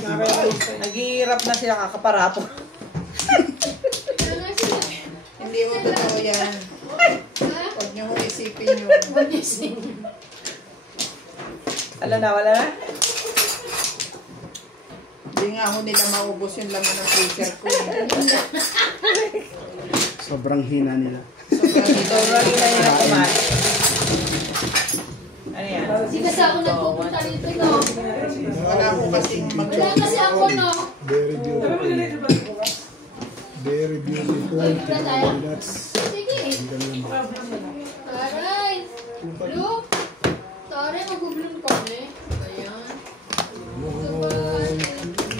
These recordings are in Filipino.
Naghihirap na sila kakaparapo. Hindi ko totoo yan. Huwag niyo isipin yun. Wala na? Hindi nga ako nila maubos yung laman ng freezer ko. Sobrang hina nila. Sobrang hina nila kumain. Ano yan? Hindi kasi ako nagpupunta rito, no? Wala ko kasing Wala kasi ako, no? Very beautiful. Very beautiful. That's... Sige. Taray. Look. Taray, mag-bloom kami. Ayan.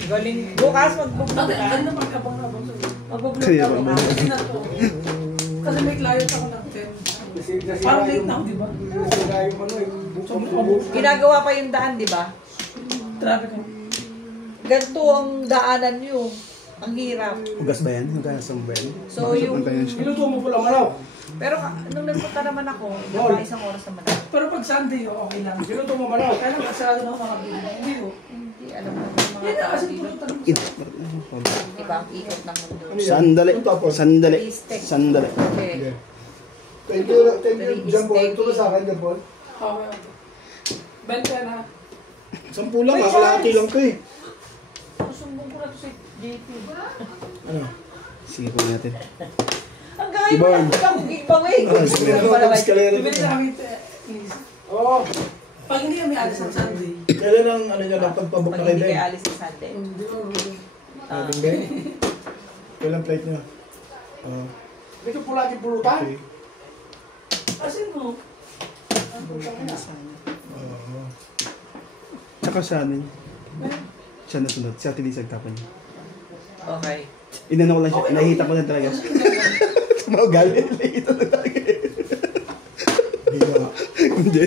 Galing. Bukas mag-book ka. Mag-book ka bukas. Kasi may client ako ng 10. Parang late na ako, di ba? Ginagawa pa yung daan, di ba? Traffic ako. Ganito ang daanan nyo. Ang hirap. Ugas ba yan? Ugas ang ba yan? So yung... Pinuto mo pala maraw. Pero nung nagpunta naman ako, naka isang oras naman ako. Pero pag Sunday, okay lang. Pinuto mo maraw. Kaya lang kasarado na ako makabili. Hindi ko. Hindi, alam mo yung mga Yan na kasi tao pumunta dito. naman sa... Diba? Ikot ng mundo. Sandali. Sandali. Sandali. Okay. Thank you, John Paul. Ito ka sa akin, John Paul. Okay, okay. Bente na. 10 lang, kakalahati lang to eh. Susumbong ko na to si JP. Ano? Sige po natin. Ang gaya mo lang kung akong giveaway. Bibili na kami please. Oo. Pag hindi kami alis ng Sunday. Kailan ang ano nyo lang, pagpabok na Pag kayo hindi din? kayo alis sa Sunday. Hindi ko Abing din? Kailan flight nyo? Dito po lagi pulutan. Okay. Asin mo. Tsaka sa amin. Siya nasunod. Si Ate Lisa nagtapon niya. Okay. Inano ko lang siya. Nahihita ko na talaga. Mga galit. Nahihita na talaga. Hindi.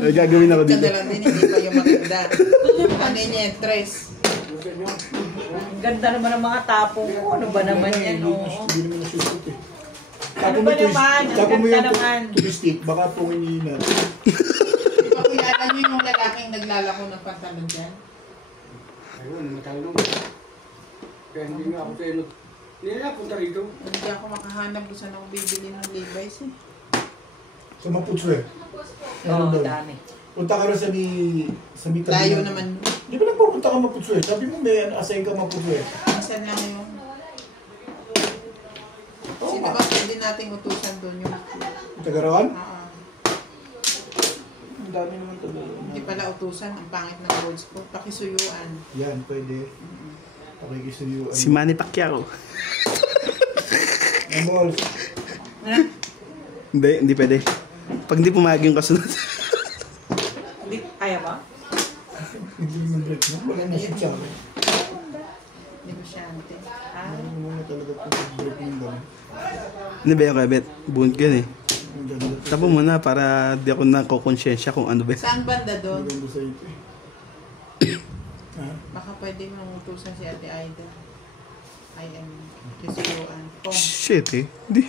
Ay, gagawin ako dito. Ganda lang din, hindi pa yung maganda. Ano niya, tres. Ang ganda naman ng mga tapo ko. Ano ba naman yan? Oo. Hindi naman nasusot eh. Ano ba naman? Ang Tapo mo ganda yung naman. tulistik, baka pungin na. Pakilala niyo yung lalaking naglalako ng pantalon dyan? Ayun, matalong. Kaya hindi nga ako tayo. Hindi na punta rito. Hindi ako makahanap kung saan ako bibili ng Levi's eh. Sa Maputswe. Oo, dami. Punta ka rin sa may tabi Layo ng- naman. Di ba nagpupunta ka Maputswe? Sabi mo may assign ka Maputswe. Saan lang yun? Sino ba pwede nating utusan doon yung... Tagarawan? Oo. Ang dami naman tabi. Hindi pala utusan. Ang pangit ng words ko. Pakisuyuan. Yan, pwede. Pakikisuyuan. Si Manny Pacquiao. Amol. Hindi pwede. Pag hindi pumayag yung kasunod. Hindi, kaya ba? Hindi mo break mo. Wala na siya siya. Negosyante. Ano mo na talaga kung break mo yung gano'n. Ano ba yung kabet? Bunt ko yun eh. Ang ganda. Tapo mo na para di ako nakukonsensya kung ano ba. Saan banda doon? Maganda sa ito eh. Ha? Baka pwede mong utusan si Ate Aida. I am kisuyuan. Pong. Shit eh. Hindi.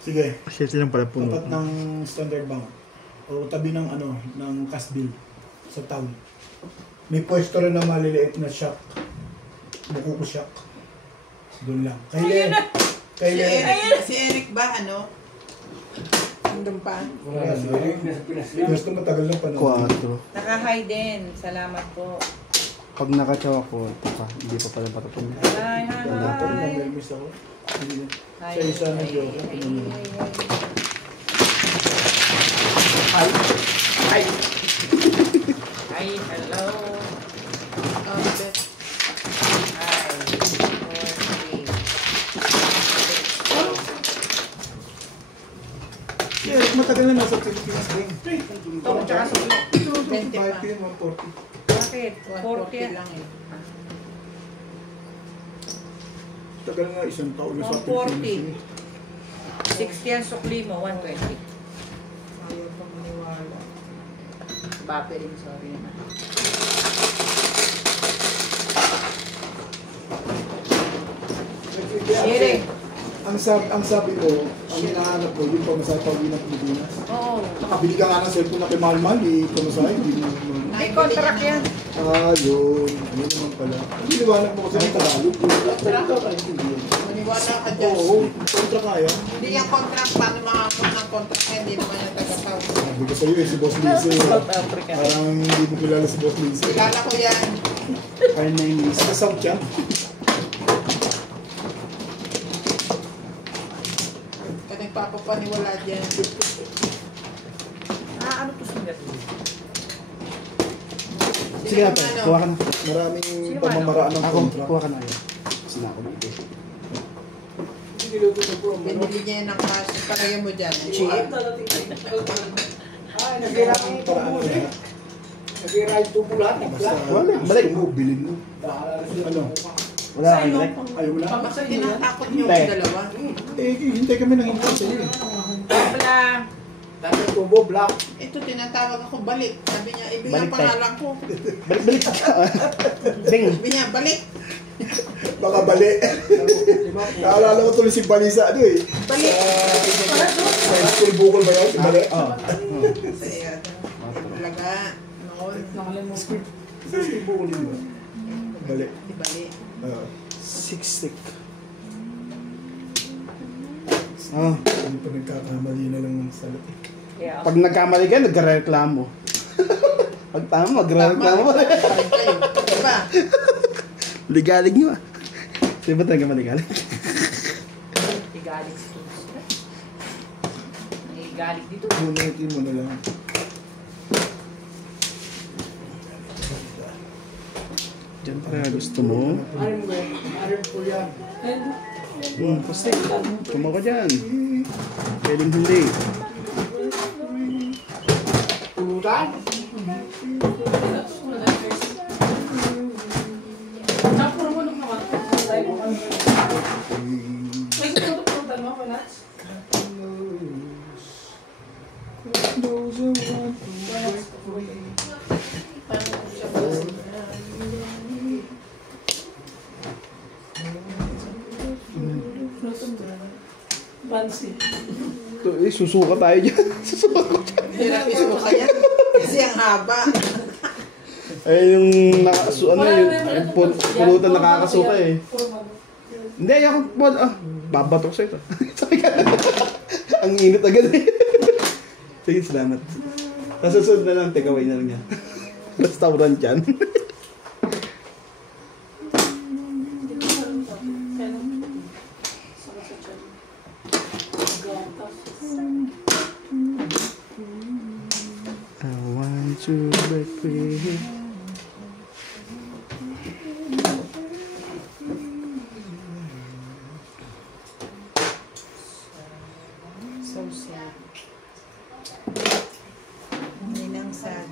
Sige. Shit lang pala puno. Tapat ng Standard Bank. O tabi ng ano, ng Casbil sa town. May pwesto rin na maliliit na shack. Buko ko shack. Doon lang. Si Eric ba ano? Nandun pa? Wala Nasa Pinas. Gusto matagal na panahon. 4. Naka-hi din. Salamat po. Pag nakatsawa ko, ito pa. Hindi pa pala patapon. Hi, Dapat hi. na-miss ako. Hindi. Hi. Sa isa na joke. Hi. Hi. Hi, hello. Oh, bet. Hi. 4, 3. Yeah, matagal na nasa Pilipinas din. Ito, tsaka sa 20 pa. 5 yun, 140. Bakit? 140 lang eh. Tagal nga, isang taon na sa 140. Pilipinas. 60 yan sukli mo, 120. Ayaw pa maniwala. Bape rin, sorry naman. Siri. Ang sabi ko, ang hinahanap ko, yung pamasahe pag uwi ng Pilipinas. Oo. Nakabili ka nga ng cellphone na kay Mahal-Mahal, pamasahe, hindi mo naman. Eh contract yan. Yun. Ano naman pala. Ang liwanag mo kasi ng Tagalog. Maniwala ka dyan. Oo, kontra kaya. Hindi yung contract. Paano makakot ng contract? Hindi naman yung taga-South. Sabi ko sa'yo si Boss Lindsay. South Africa. Parang hindi mo kilala si Boss Lindsay. Kilala ko yan. Kaya na yung Sa South yan. Ka nagpapapaniwala dyan. Ano to sugat? Sige na, Tay. Kuha ka na. Maraming pamamaraan ng Ako, kontra. kuha ka na. Kasi na ako dito. Hindi nilutunod ko. Binili niya ng cash. Palagay mo dyan. Cheap. Ay, nasira ang tubo eh. Nasira yung tubo lahat. Wala, balik. Bilhin mo. Ano? Wala kang balik. Ayaw mo na? Bakit tinatakot niyo Hindi. yung dalawa? Hintay kami ng hintay sa'yo eh. Wala. Dati tubo, black. Ito, tinatawag ako balik. Sabi niya, ibig Balik ang tayo. pangalan ko. Balik. Bing. Sabi niya, balik. Baka bali. Naalala ko tuloy si Bali sa ano eh. Balik. Sa high school bukol ba yan? Si Bali? Oo. Saya. Talaga. Noon. Sa high school bukol yun ba? Bali. Di balik. 6 stick. Oh. Ano pa nagkakamali na lang ng salat eh. Yeah. Pag nagkamali ka, nagre-reklamo. Pag tama, magre-reklamo pa rin. Parin kayo. Diba? Ligalig nyo ah. Di ba talaga maligalig? Igalig sa sugat. Igalig dito. Bunutin mo na lang. Diyan pa gusto mo. Arim ko yan. Kasi, tuma ko dyan. Pwedeng hindi. Pulutan. Fancy. Susuka tayo dyan. Susuka ko dyan. Hirap isuka yan. Kasi ang haba. Ay, yung pulutan nakakasuka eh. Hindi, ako po, babatok sa'yo ito. Sabi ka na. Ang init agad eh. Sige, salamat. Sa susunod na lang, take away na lang yan. Restaurant yan. I want to break free. So sad. Ninang sad.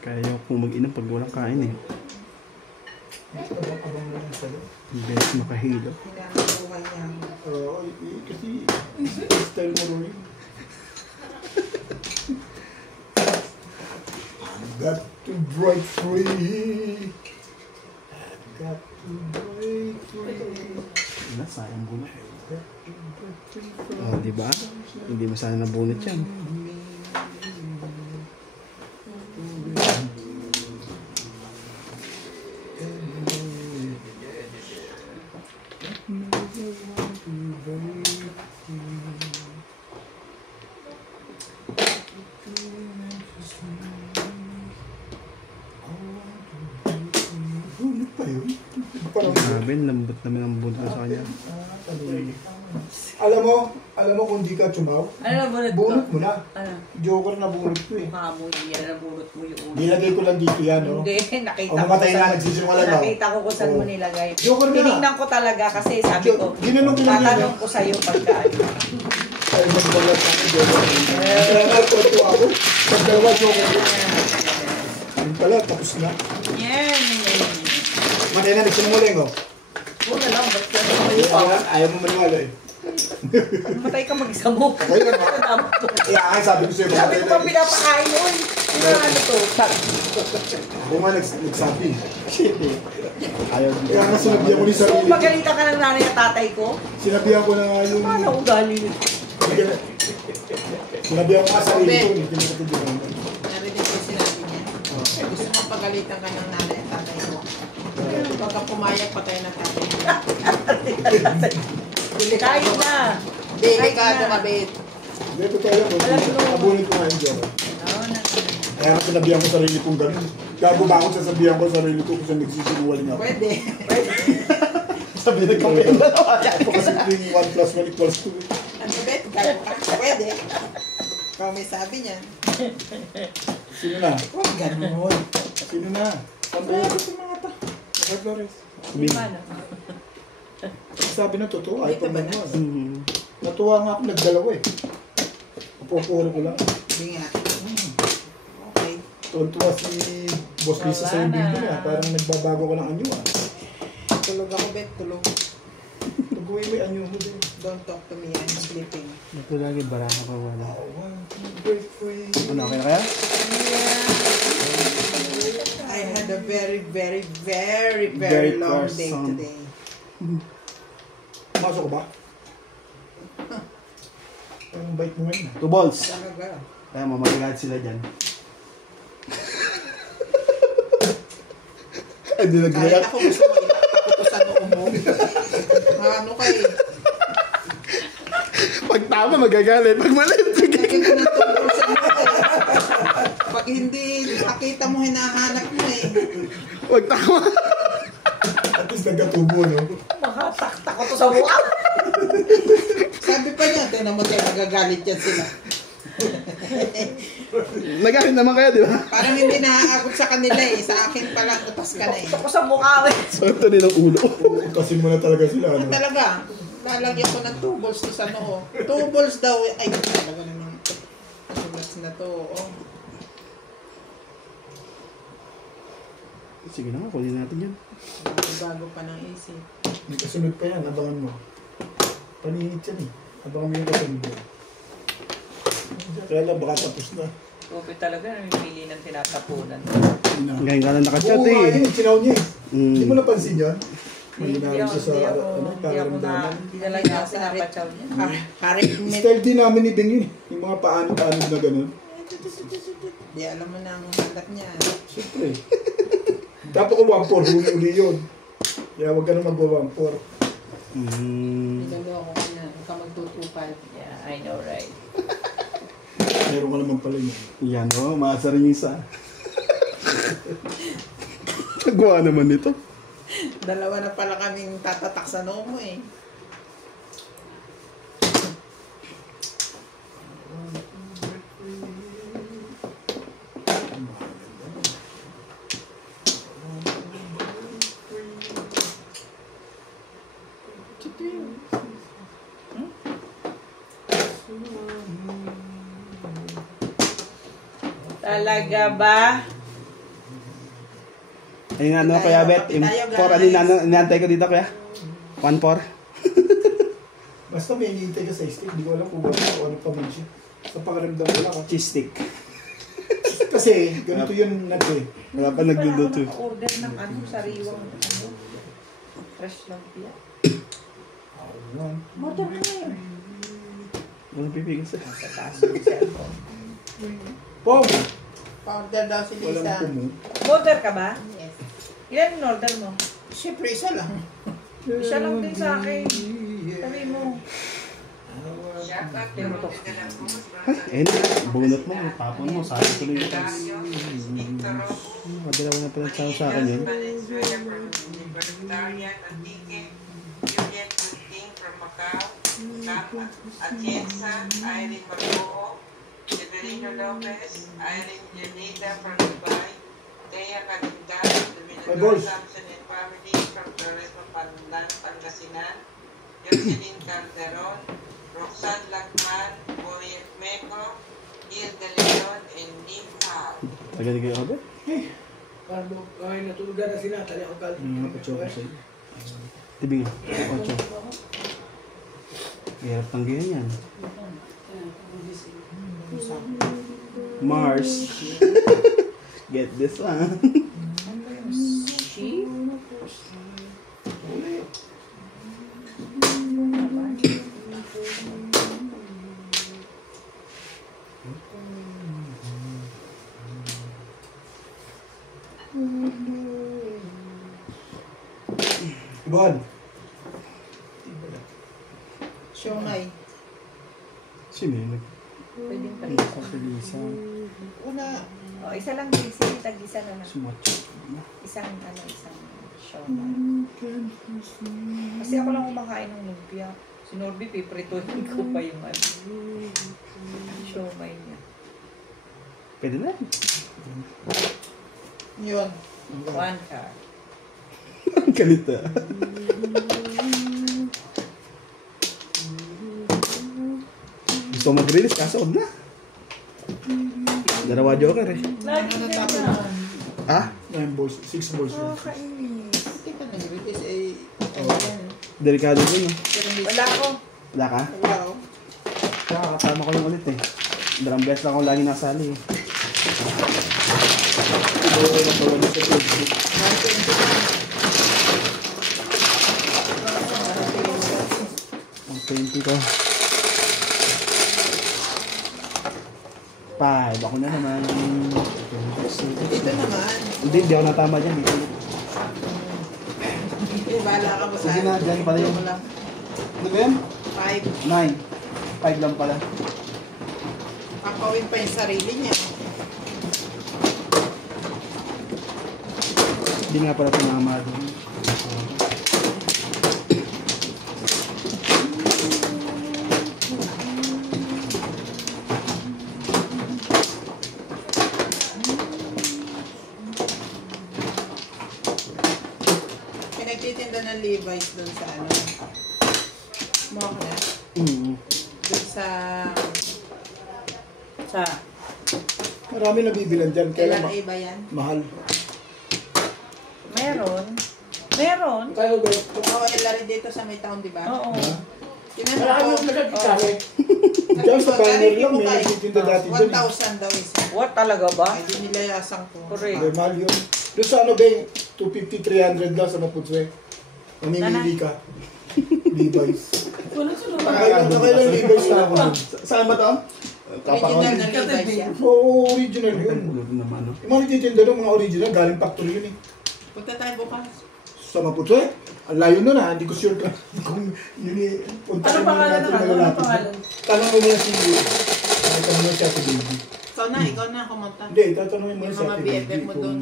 Kaya kong mag-inom pag walang kain eh. Abang-abang na lang salat. Imbes makahilo. Pinakabuhay niya. Kasi style mo rin. I've got to break free. I've got to break free. Wala, sayang bunot. Oh, diba? Hindi mo sana nabunot yan. Bunot pa yun. Parang Grabe, lambot naman ang bunot sa kanya. alam mo kung di ka tumaw, Ano na bunot ko? bunot mo na. Ano? Joker na bunot ko eh. Mukha mo, yan ang bunot mo yun. Nilagay ko lang dito yan, no? Hindi, nakita O mamatay na, nagsisimula na. Nakita ko kung saan mo Oo. nilagay. Joker na. Tinignan ko talaga kasi sabi ko, Ginanong ko lang yun. tatanong ko sa'yo pagka ano. Ay, magbalat ako, Joker. Kaya nagkwento ako. Pag dalawa, Joker. Yung pala, tapos na. Yan. Matay na, nagsimuling, oh. Wala lang, ba't ka naman yung power? Ayaw mo maniwala eh. Matay ka mag-isa mo. Okay lang ha. Kaya sabi ko sa'yo, Sabi ko pa pinapakain yun. Yung ano to. ako nga nagsabi. Ayaw din. Kaya nga sinabihan ko ni So, sarili ko. magalitan ka ng nanay at tatay ko? Sinabihan ko na nga yung... Paano ugali yun? Sinabihan ko nga sarili ko. Hindi ko natutulungan. Narinig ko yung sinabi niya. Gusto mo pagalitan ka ng nanay at tatay mo. Pagka pumayag, patay na tatay mo. Kahit na. Delikado ka, Bet. Hindi, totoo lang. Abunin ko nga yung joke. Kaya nga sinabihan ko sarili kong gano'n. Gago ba ako sasabihan ko sarili ko kung saan nagsisinungaling ako. Pwede. Sabi na kami yung dalawa. Ako kasi 1 plus 1 equals 2. Ano, Bet? Gago ka. Pwede. Ikaw may sabi niya. Sino na? Huwag ganun. Sino na? Grabe si mga to. Okay, Flores. Lima na. Sabi na totoo. Ay, Dito ba na? Natuwa nga ako nagdalawa eh. Pupuro ko lang. Hindi nga. Okay. Tuwa si Boss Lisa sa yung video niya. Parang nagbabago ko ng anyo ah. Tulog ako, Bet. Tulog. Tuguin mo yung anyo mo din. Don't talk to me. I'm sleeping. Ito lagi, baraka pa wala. Break free. Ano, okay na kaya? I had a very, very, very, Very very long first day song. today. Masok ka ba? Ang bait mo ngayon. 2 balls. Talaga. Kaya mamagagad sila dyan. Ay, di Kahit nag-react. ako gusto mo ipapako sa noo mo. Ano kayo? Pag tama, magagalit. Pag mali, sige. Lagi ko ng tungkol sa noo eh. Pag hindi nakita mo, hinahanap mo eh. Pag tama. At least nagkatubo, no? Makatakta ko to sa mukha. Sabi pa niya, tinan mo tayo, nagagalit yan sila. Nagalit naman kayo, di ba? Parang hindi naaabot sa kanila eh. Sa akin palang utas ka na eh. Takta ko sa mukha. So, ito din ang ulo. Kasi mo na talaga sila, Ano no? talaga? Lalagyan ko ng 2 balls to sa noo. 2 balls daw eh. Ay, talaga naman. Sulat na to. Oh. Sige na nga, kunin natin yan. Bago pa ng isip. May kasunod pa yan, abangan mo. Paninit yan eh. Abangan mo yung kasunod yan. Kaya lang, baka tapos na. Kopi talaga, namimili ng tinatapunan. Ngayon ka lang nakachat Oo nga eh. yun, sinaw niya eh. Hindi mo napansin yan? May Hindi ginawin ako, siya sa, hindi ako, ano, hindi ako na, kakaramdaman. hindi na lang yung sinapachaw niya. Harik Style din namin ni Beng yun eh. Yung mga paanod-anod na gano'n. Di alam mo na ang hanap niya. Siyempre. Dapat ko 1-4, huli yun. Kaya huwag ka na mag-1-4. Niloloko ka na. Huwag ka magtutupad. Yeah, I know, right? Meron ka naman pala yun. Yan o, maasa rin yung isa. Nagawa naman nito. Dalawa na pala kaming tatatak sa noo mo eh. Talaga ba? Ayun ano, Kuya Bet. Tayo, 4, ano guys. inaantay ko dito, Kuya? 1-4. Basta may hinihintay ka sa stick. Hindi ko alam kung ano pa man siya. Sa pakaramdam ko lang. Cheese stick. Kasi, ganito yun eh. Wala pa nagluluto. Order ng ano, sariwang ano. Fresh lang piya. Order ka na yun. Walang pipigas eh. Sa taas ng cellphone. Pom! Pa-order daw si Walang Lisa. pumo. Order ka ba? Yes. Ilan yung order mo? Siyempre, isa lang. Isa lang din sa akin. Sabi mo. Eh, bunot mo, tapon mo, sabi ko lang yung tas. Madalawa na pala sa akin yun. Atienza, Irene Marcoo, Severino Lopez, Irene Janita from Dubai, Thea Calinda, Dominador Samson and family from Torres Papandan, Pangasinan, Jocelyn Calderon, Roxanne Lacman, Boyet Meco, Il De Leon, and Nim Hao. Tagalig kayo ba? Parang ay natulugan na sila, tali ako Patso ko sa'yo. Tibing. 8. Hirap tanggihan yan. Mars. Get this one. She? Bon. Siomay. Sino yun? Pwedeng pa. Lisa. Una. O, isa lang busy. Tag-isa na lang. Sumacho. Isang show. Kasi ako lang kumakain ng lumpia. Si Norby, piprituhin ko pa yung siomay niya. Pwede na. Yun. One car. Ang galit ah. Gusto mag-release kaso huwag na. Dalawa joker eh. Lagi Ano ka tapos na. naman? Ah? 9 balls, 6 balls. Kainis. Hindi ka nag-release eh. Ayan. Delikado din ah. Wala ko. Wala ka? Wow. Kaya kasama ko yung ulit eh. Dalawang beses lang ako lagi nasali eh. Ito ay natawag sa Facebook. 20 ko. 5. Ako na naman. Dito naman. Hindi ako natama dyan. Dito. Bala ka mo sa Sige na, dyan pala yun. Joke lang. Ano ba yan? 5. 9. 5 lang pala. Kakawin pa yung sarili niya. Hindi nga pala tumama doon. Pinagtitinda ng Levi's doon sa ano. Mok na. Doon sa... Marami nabibilan dyan, kaya Kailan A ba yan? mahal. Meron. Meron. Tayo ba? Oo, rin dito sa may town, di ba? Oo. Tinanong Marami ko. yung nagkakasali. Diyan sa Magkano banner yung lang, may mukha eh? nagtitinda dati dyan. 1,000 daw isa. What talaga ba? Ay, di nila yasang ko. Correct. May mahal yun. Doon sa ano, Beng, 250, 300 lang sa Maputswe. Mamimili ka. Levi's. Nakailang Levi's na ako. Saan ba ito? Original na Levi's yan. Oo, original yun. naman, no? Yung mga nagtitinda doon, mga original, galing factory yun eh. Punta tayo bukas. Sa Maputswe, ang layo nun ha, hindi ko sure ka kung yun eh. Ano pangalan naman? Ano pangalan? Tanong mo muna si tanong mo si Ate Baby. Ikaw na kumunta. Hindi, tatanungin mo Yung si mga Ate BFF Baby mo kung doon.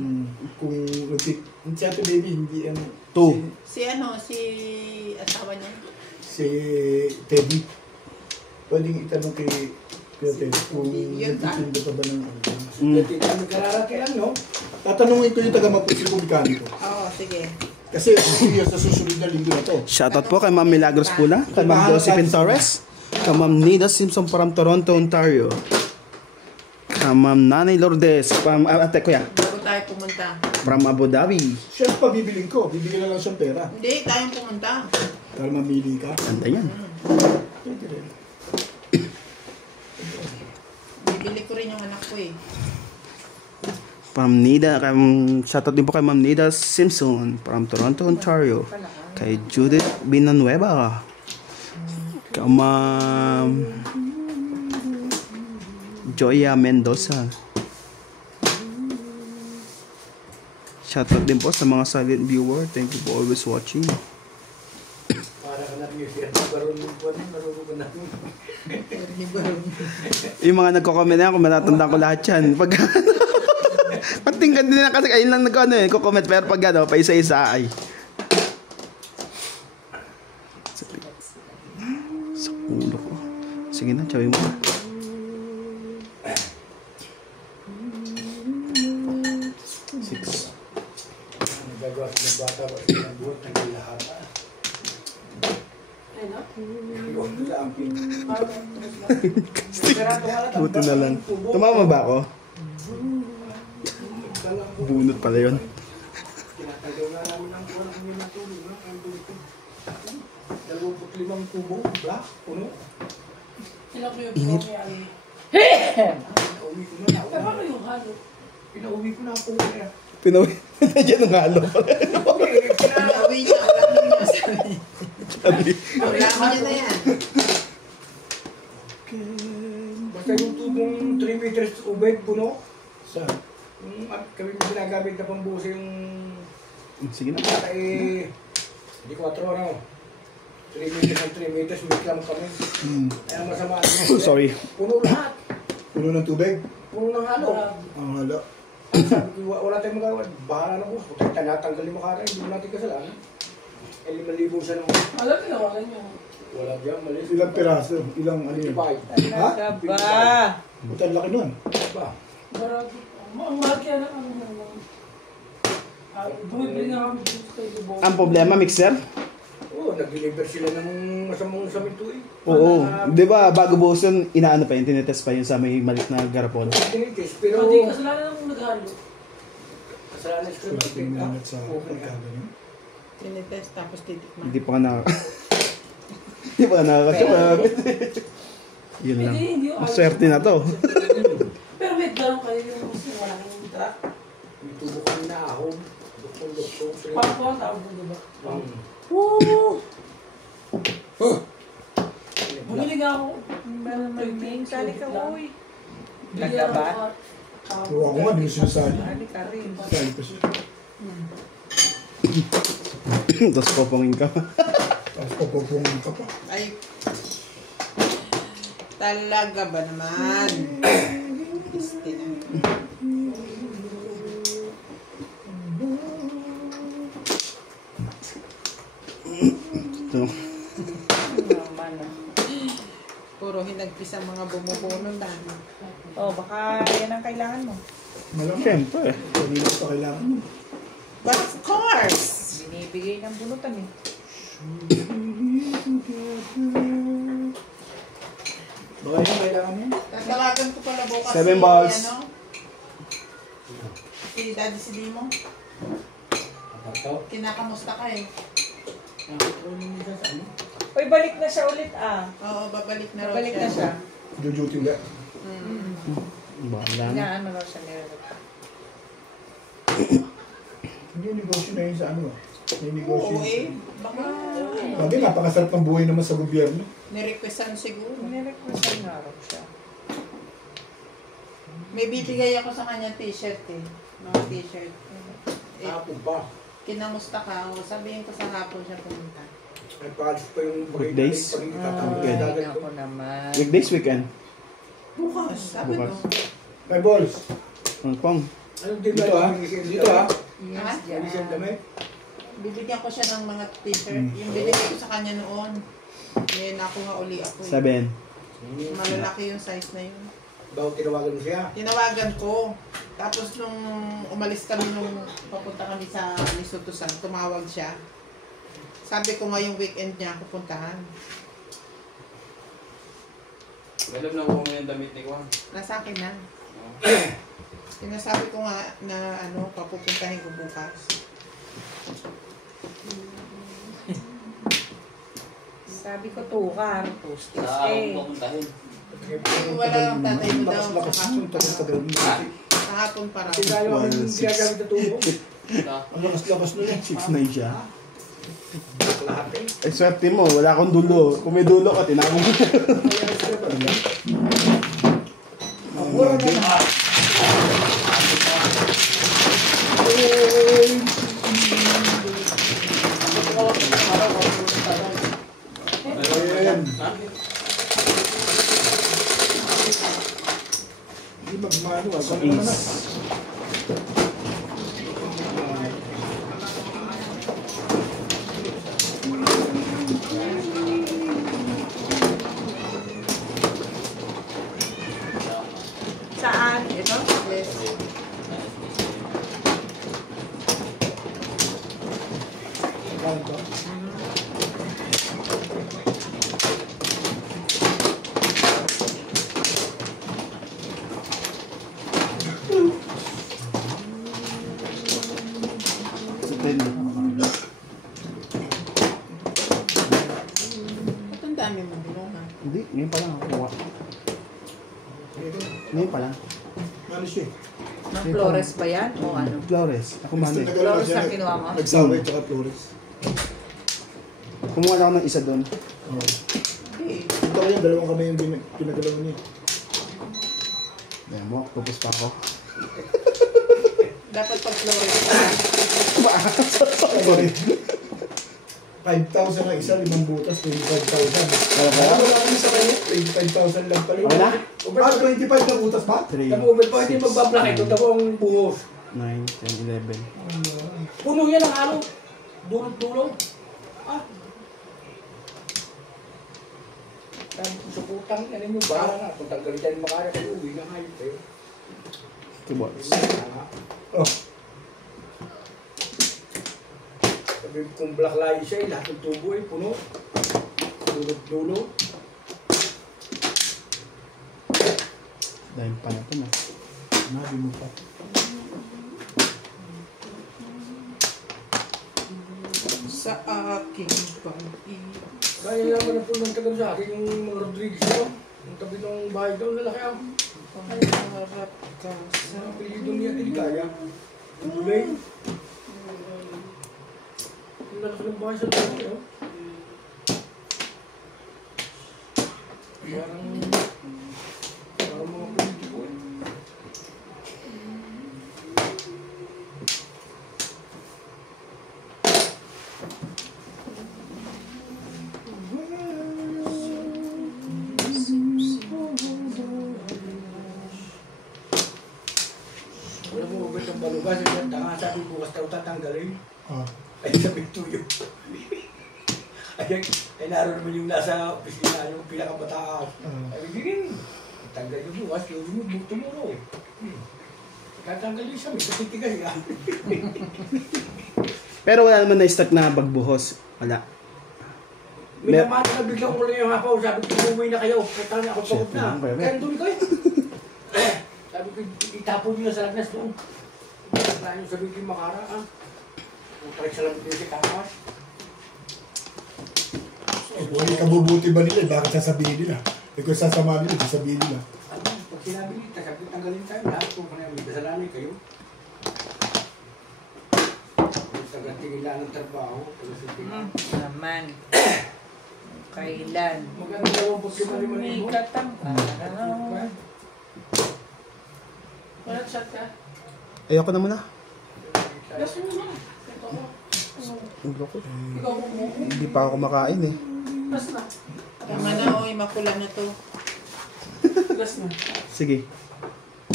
si Ate Baby, hindi ano. 2. Si asawa niya. Si Teddy. Pwedeng itanong kay Teddy kung Yun, nagtitinda pa ba ng ano. Kararaki lang, no? Tatanungin ko yung taga Maputswe kung kano ito. Oo, sige. Kasi serious sa susunod na linggo na to. Shoutout po kay Ma'am Milagros Pula, kay Ma'am Josephine Torres, kay Ma'am Nida Simpson from Toronto, Ontario, kay Ma'am Nanay Lourdes, from, ate kuya, Bago tayo pumunta. from Abu Dhabi. Siya pa bibiling ko. Bibigyan na lang siyang pera. Hindi, tayong pumunta. Para mamili ka. Ganda yan. Pwede rin. Bibili ko rin yung anak ko eh. From Nida, shoutout din po kay Ma'am Nida Simpson from Toronto, Ontario, kay Judith Binanueva, kay Ma'am Joya Mendoza. Shoutout din po sa mga silent viewer. Thank you for always watching. Para ka natin yung siya. Marunong po na, marunong ko natin. Yung mga nagko-comment na yan, kung matatandaan ko lahat yan. Pag patinggan din na kasi, ayun lang nagko-comment. Pero pag ano, pa isa-isa ay. Sa ulo ko. Sige na, chawin mo. Nagagawa sa mga bata, ng buhat, ng lahat. Buti na lang. Tumama ba ako? Bunot pala yun. Kinatagaw na namin ang buwan kung yung natulog. 25 tubo, black, puno. Ilang ko yung Init. nangyari. Pinauwi ko na. Pero ano yung halo? Pinauwi ko na po niya. Pinoy. Nandiyan ang halo pala. Pinauwi niya, ulamin niya. Sabi. Ulamin niya na yan. Basta yung tubong 3 meters ubed, puno. Saan? At kami ginagamit na pambuso yung Sige na. di 4 ano. 3 meters and 3 meters, wait lang kami. Kaya masama. Sorry. Puno lahat. Puno ng tubig? Puno ng halo. Ang hala. Sabi ko, wala tayong magagawa. Bahala na po. Tinatanggal yung makara, hindi mo natin kasalanan. 5,000 siya naman. Alam, tinawagan niyo. Wala dyan, mali. Ilang piraso? Ilang ano yun? 55. Ha? Ba? Buta ang laki nun. Ba? Baragi. Ang mahal kaya na ano na lang. Bumibili nga kami dito kay Dubo. Ang problema, mixer? Oo, nag-deliver sila ng masamang saminto eh. Oo. Di ba, bago buhos yun, inaano pa yun, tinetest pa yun sa may maliit na garapon. Tinitis, pero Hindi, kasalanan ng naghalo. kasalanan sa 15 minutes sa pagkaganyan. Tinitest tapos titikman. Hindi pa ka na... Hindi pa ka nakakasya. Yun lang. Hindi yung ayos. Swerte na to. Pero may gano'n kayo yung gusto, wala kang truck. may tubo kami na ahon. Duktong. Parang po ang tawag mo, diba? Woo! Bumili nga ako. Meron may main. Sali ka, uy. Bili Nagka ba? ako. Kuha ko nga, hindi ko sinasali. Sali ka rin. Sali pa siya. Tapos popongin ka. Tapos papapungin ka pa. Ay, talaga ba naman? Isti na. Ito. Naman ah. Puro hinagpis ang mga bumubuno na. Oh, baka yan ang kailangan mo. Malamang. Siyempre. Kanina pa kailangan mo. But of course! Binibigay ng bunutan eh. Baka yun kailangan mo. Tatawagan ko pala bukas 7 balls. Ano? Si Daddy si Dimo. Kinakamusta ka eh. Uy, balik na siya ulit ah. Oo, babalik na raw Balik na siya. Duty ulit. Bahala na. Inaano raw siya nila. Hindi negosyo na yun sa ano. May negosyo. Oo eh. Baka Sabi, napakasarap ng buhay naman sa gobyerno. nirequestan siguro. Nirequestan nga raw siya. May bibigay ako sa kanya t-shirt eh. Mga t-shirt. Eh, Hapon pa. kinamusta ka? O sabihin ko sa hapon siya pumunta. Ay, paalis pa yung Weekdays? Ay, ako naman. Weekdays, weekend. Bukas, sabi Bukas. ko. May balls. Ang pong. Anong Dito ah. Dito ah. Ha? Hindi siya damit. Bibigyan ko siya ng mga t-shirt. Yung binigay ko sa kanya noon. Ngayon ako nga uli ako. 7. Malalaki yung size na yun. Bago tinawagan mo siya. Tinawagan ko. Tapos nung umalis kami nung papunta kami sa Lisutusan, tumawag siya. Sabi ko ngayong weekend niya ako puntahan. Alam na ko yung damit ni Juan. Nasa akin na. Sinasabi ko nga na ano, papupuntahin ko bukas. Sabi ko tukar, postis Sa eh. akong papuntahin. Wala ang tatay mo daw Lakas-lakas sa yung tagal-tagal mo. kahapon para. Kasi tayo ang ginagamit na tubo. Ang lakas-lakas na yan. 6'9" siya. Lahat eh. Eh, swerte mo. Wala akong dulo. Kung may dulo ka, tinakong mo. Mura na na. Ayan. Hindi magmano ah. Ganun naman ah. Saan? Ito? Yes. Ganun to. Nabulungan. Hindi, ngayon pa lang ako kuha. Ngayon pa lang. Ano siya? Ng Flores ba yan? O ano? Flores. Ako mali. Flores na kinuha mo? Nagsaway tsaka Flores. Kumuha lang ako ng isa doon. Oo. Ito kaya, dalawang kamay yung pinagalaman niya. Ayan mo, pupus pa ako. Dapat pag Flores. Sorry. 5,000 ang isa, 5 butas, 25,000. Kaya kaya? Wala kami sa kanya, 25,000 lang pala. Okay na? 25 na butas ba? 3, Tamo, may pa hindi magbablock ito. Tamo ang buhos. 9, 10, 11. Puno yan ang araw. Dulot-dulong. Ah. Sabi ko sa putang, ano nyo ba? Kung tanggalin makaya kayo, uwi na kayo. Keyboards. Oh. Sabi kung black light siya, lahat ng tubo ay puno. Dulot-dulong. Dahil pa na ito na. Nabi mo pa. Sa aking pag-ibig. Kaya naman na po ng tagal sa akin yung mga Rodriguez ko. Yung tabi ng bahay daw, lalaki ako. Pangarap ka sa Ang apelido niya, Tiligaya. Tulay. Yung lalaki ng bahay sa tulay, oh. Parang mga politiko, eh. Alam mo, ugat ang balugas, yung tanga sabi bukas daw tatanggalin. Ah. Ay sabi tuyo. Ay naroon naman yung nasa opisina, yung pinakamataas. Ay sige, tanggal yung bukas, yung buto mo ro. Tatanggalin siya, may katitigas yan. Pero wala naman na-start na bagbuhos. Wala. May naman na biglang ulo yung hapaw, sabi ko, umuwi na kayo. Punta na ako pagod na. Shit, Kaya doon ko eh. Sabi ko, itapon nyo na sa lagnas doon. Kaya nyo sabi ko yung makara, ah. Utay sa lagnas yung kapas. Buhay kabubuti ba nila? Bakit sasabihin nila? Eh kung sasama nila, sasabihin nila. Ano, pag sinabi nito, sabi ko, tanggalin tayo. Lahat ko kaya may kasalanan kayo. Tagatingin lang ng trabaho. Naman. Kailan? Maganda daw ang pagkimalimalibo. May katang. Wala chat ka? Ayoko na muna. Gasto mo na. Ito ko. Ikaw mo. Hindi pa ako kumakain eh. Gas na. Tama na, oy, makula na to. Gas na. Sige.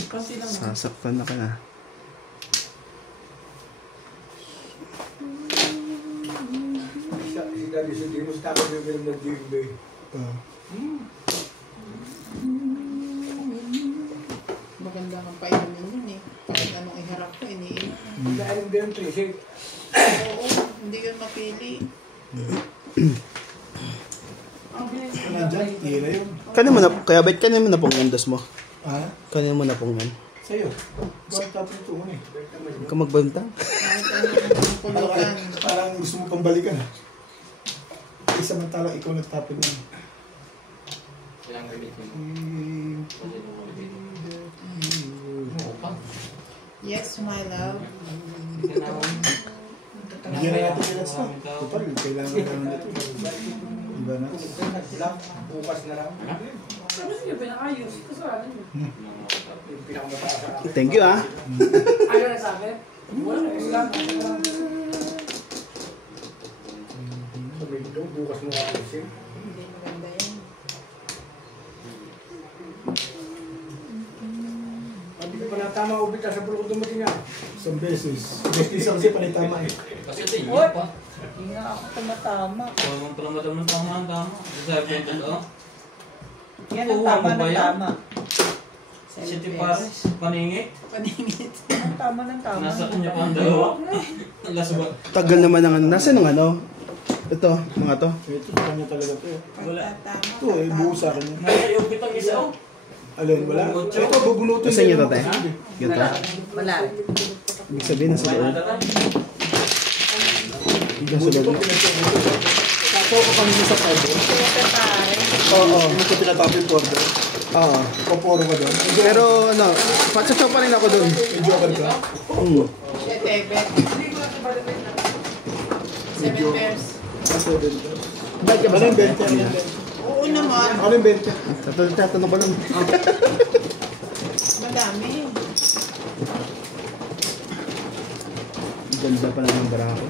Kasi lang. Sasaktan na ka na. Si Daddy sa Dimos, tapos yung film ng Jimbe. Maganda ang painumin yun eh. Kahit anong iharap ko, iniinom. Dahil yung Dem Tracy. Oo, hindi yun mapili. Ano dyan? Tira yun. Kanin mo na, kaya ba't kanin mo na pong endos mo? Ha? Kanin mo na pong yan. Sa'yo. Bakit tapos ito mo eh? Huwag ka magbantang. Kahit anong pulutan. Parang gusto mo pang balikan ha? Eh samantalang ikaw nagtapon yan. Yes, my love. Bigyan na natin sila sa. Total, kailangan naman ito. Diba na? Bukas na lang. Ano siya pinakayos? Kasalanan mo. Yung pinakamataas sa akin. Thank you ah. Ayaw na sabi? Wala na. Wala na. Sabi ko, bukas mo ako kasi. Hindi maganda yan. Hindi ka pa natama ubit sa bulok dumating na. Isang beses. Isang kasi panay tama eh. Kasi ito yun Oy! pa. Hindi nga ako tumatama. Huwag mong pala madam ng tama ang tama. Sabi ko ito, oh. Yan ang Oo, tama ano ba ng yan? tama. City Paris, paningit. Paningit. Ang tama ng tama. Nasa kanya pa ang dalawa. Alas ba? Tagal naman ng ano. Nasaan ang ano? Ito, mga to. Ito, sa kanya talaga ito eh. Pagtatama. Ito eh, buo sa akin yan. Nasa ubit ang isa, oh. Alin, wala? Ito, bubunutin. Nasa inyo to, te? Ito. Wala. Ibig sabihin, nasa loob. Wala na. Nasa loob. Nagsasaw ko kanina sa fiber. Super pare. Oo. Hindi ko tinatap yung order. Oo. Paporo ka doon. Pero ano, patsasaw pa rin ako dun. May joker ka. Tebet. 7 pairs. Bakit ka ba Ano sa yung 20? Oo naman. Ano yung 20? Tatanong ko lang. Madami. Ganda pa ng barako.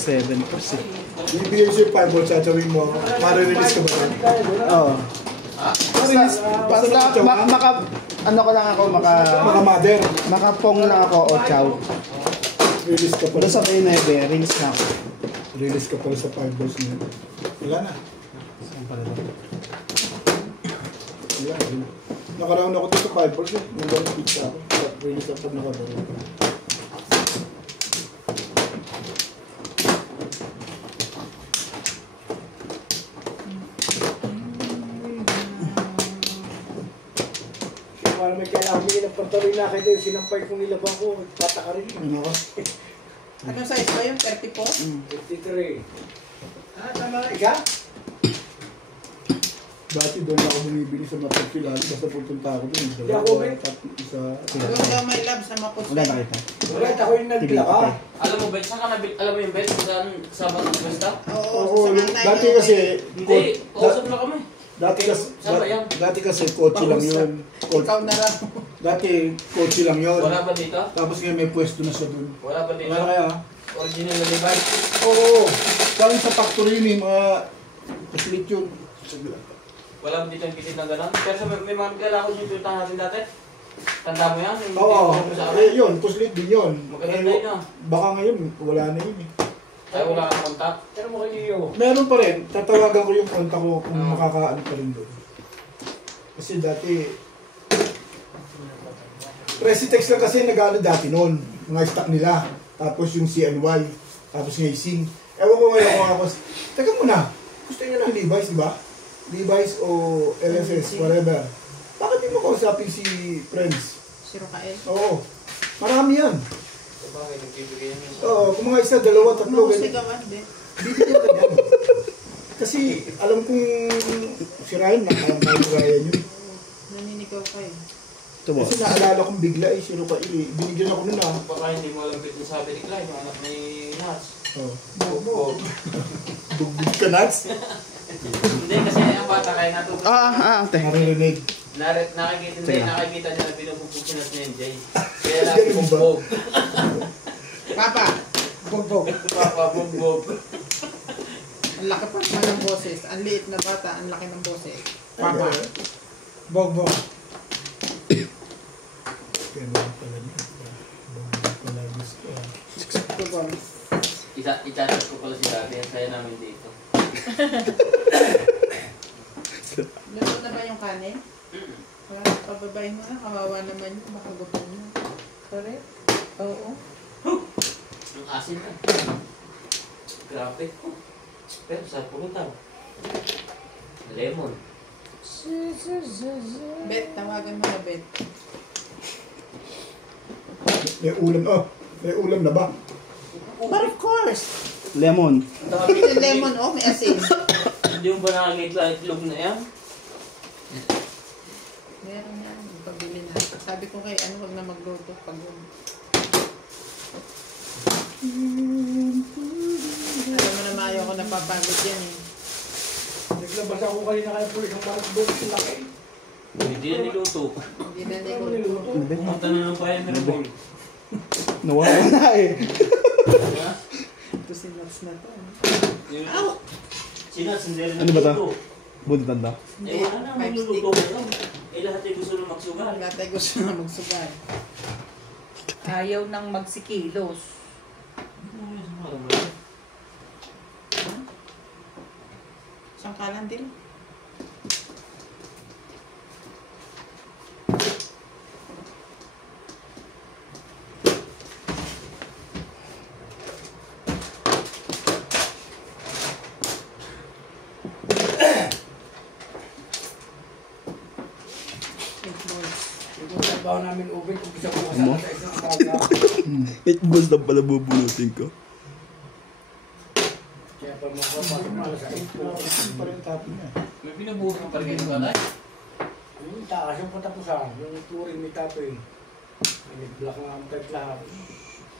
7 plus eh. Bibigyan siya yung fiber, sasabihin mo, ma-release ka ba doon? Oo. Basta, ano ko lang ako, Mga mother, makapong lang ako o chow. release ka pala. Doon sa kayo na bearings na ako. Release ka pala sa fibers niya. Wala na. Saan pala ito? Wala. Nakaraan ako dito sa fibers eh. Nagawang pizza ako. Release ka pag nakadaro. Para may kailangan may nagpantaloy na kita yung sinampay kong nilabang ko, pataka rin. Ano ka? Anong size ba yun? 34? 53. Ah, tama na isa? Dati doon ako bumibili sa Mapagpilan. Basta pupunta ako doon. Hindi ako, may- Isa. Doon daw may lab sa Mapos. Wala nakita. Wala, ako yung naglaka. Alam mo, Bet, saan ka nabil? Alam mo yung Bet? Saan sa Batang Basta? Oo, sa nanay Dati daw kasi, Hindi, usap na kami. dati kasi kotse lang yun. Ikaw na raw. Dati kotse lang yun. Wala ba dito? Tapos ngayon may pwesto na siya doon. Wala ba dito? Wala kaya? Original na Levi? Oo. Parang sa factory yun eh, mga paslit yun. Wala ba dito yung pitit ng gano'n? Pero sa may mga kilala ko yung pinuntahan natin dati. Tanda mo yan? Yung Oo. pinuntahan mo sa akin? Yun, puslit din yun. Maganda yun ah. Baka ngayon, wala na yun eh. Ay, wala kang kontak. Pero mo kayo yun. Meron pa rin, tatawagan ko yung konta ko kung Oo. makakaano pa rin doon. Kasi dati, Presitex lang kasi nag-ano dati noon, mga stock nila. Tapos yung CNY, tapos yung Sing. Ewan ko ngayon kung ako, teka muna, gusto niyo ng Levi's, di ba? Levi's o LSS, whatever. Bakit di mo kausapin si Friends? Si Rocael. Oo, marami yan. Bakit nagbibigay yan? Oo, kung mga isa, dalawa, tatlo, ganyan. Sigawan din. Bibigyan ka yan. Kasi alam kong si Ryan, nakakaya yun. Naninigaw kayo. Ito ba? Kasi naalala kong bigla eh, si Rocael eh. Binigyan ako nun ah. Baka hindi mo alam yung sabi ni Clyde, yung anak ni Nats. Oh. Bugbog. Bugbog ka nuts. Hindi, kasi ang bata kaya natupag. Ate. Maririnig. Nakikita niya na binubugbog si Nats ni NJ. Kaya lang Ganun ba? bugbog. Papa, bugbog. Papa, bugbog. Ang laki pa naman ng boses. Ang liit na bata, ang laki ng boses. Papa, bugbog. Ganun pala niya. Bugbog pala gusto. Bugbog. I-chat ko pala si Daddy, ang saya namin dito. Luto na ba yung kanin? Wala, pababayin mo na. Kawawa naman yun. Baka gutom na. Correct? Oo. Ang asin na. Grabe. Pero sa pulutan. Lemon. Bet, tawagan mo na Bet. May ulam, oh. May ulam na ba? But of course. Lemon. May lemon, oh. May asin. Hindi mo ba nakakita ang itlog na yan? Meron yan. Pabili na. Sabi ko kay ano, wag na magluto pag alam mo naman ayaw ko napapagod yan eh. Naglabas ako kanina kaya po isang parang doon sila kayo. Hindi na niluto. Hindi na Ano niluto. niluto? Pumunta na ng fire bowl. Nawala na eh. Ito si Nuts na to. Ow! Sinats, hindi rin Ano ba to? niluto. Buntan ba? Eh, wala na, magluluto ko lang. Eh, lahat ay gusto na magsugal. Lahat ay gusto na magsugal. Ayaw nang magsikilos. Isang kalan din. Yung trabaho namin ubin, kung isa bukas Mo? sa isang umaga. 8 balls na pala bubulutin ko. Kasi pa rin tapon niya. May pinubuhos ng parking ng tatay. Yung taas yung katapusan, yung turing may tapoy. May black nga ang type lahat.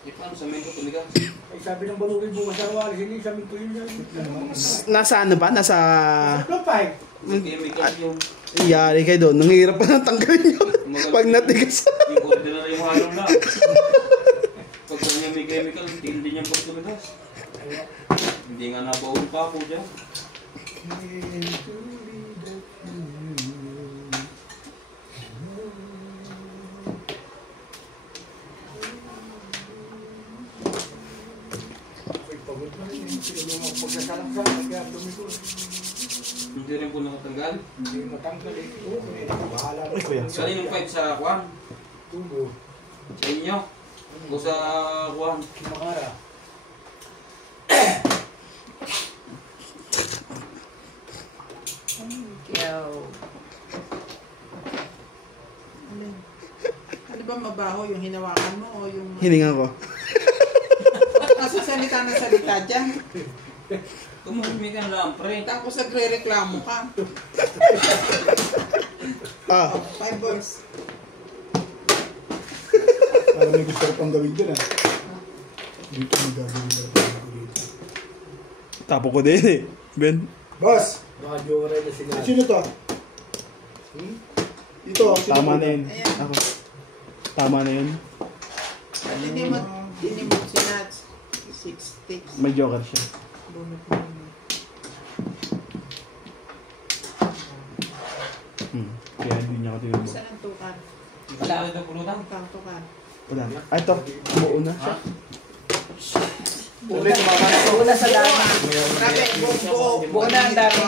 Di pa, sa main ko tumigas. Ay sabi ng balugin bukas sa wali, hindi sabi ko yun. Nasa ano ba? Nasa... Block 5. Chemical yung... Yari kayo doon. Nanghihirap pa ng tanggalin yun. Pag natigas. Yung ordinary yung halong lang. Pag kanya may chemical, hindi niya pag tumigas. Hindi nga nabaon pa ako dyan. Pagod na rin, hindi mo pagkasalaksak, kaya dumi ko. Hindi rin po nakatanggal. Hindi matanggal eh. Oo, hindi na bahala. Ay, kuya. Saan yung pipe sa kuwan? Tubo. Sa inyo? O sa kuwan? Makara. Ano ba mabaho yung hinawakan mo o yung... Hininga ko. Kasi salita na salita dyan. Tumahimik ka lang, pre. Tapos nagre-reklamo ka. Ah. 5 boys. Parang may gusto ko pang gawin dyan ah. Dito may gagawin na dito. Tapo ko din eh. Ben. Boss! Radyo rin na sila. Sino to? Ito. Sino Tama to? na yun. Ako. Tama na yun. Hindi mo sinats. 6 sticks. May joker siya. Bunot mo naman. Kaya hindi niya ako tinulog. Saan ang tukan? Wala na ito pulutan. Tukan. Wala. Ay, ito. Buo na siya. Ulit, tumama na to. Una sa dami. Grabe, buo. Buo na ang dami.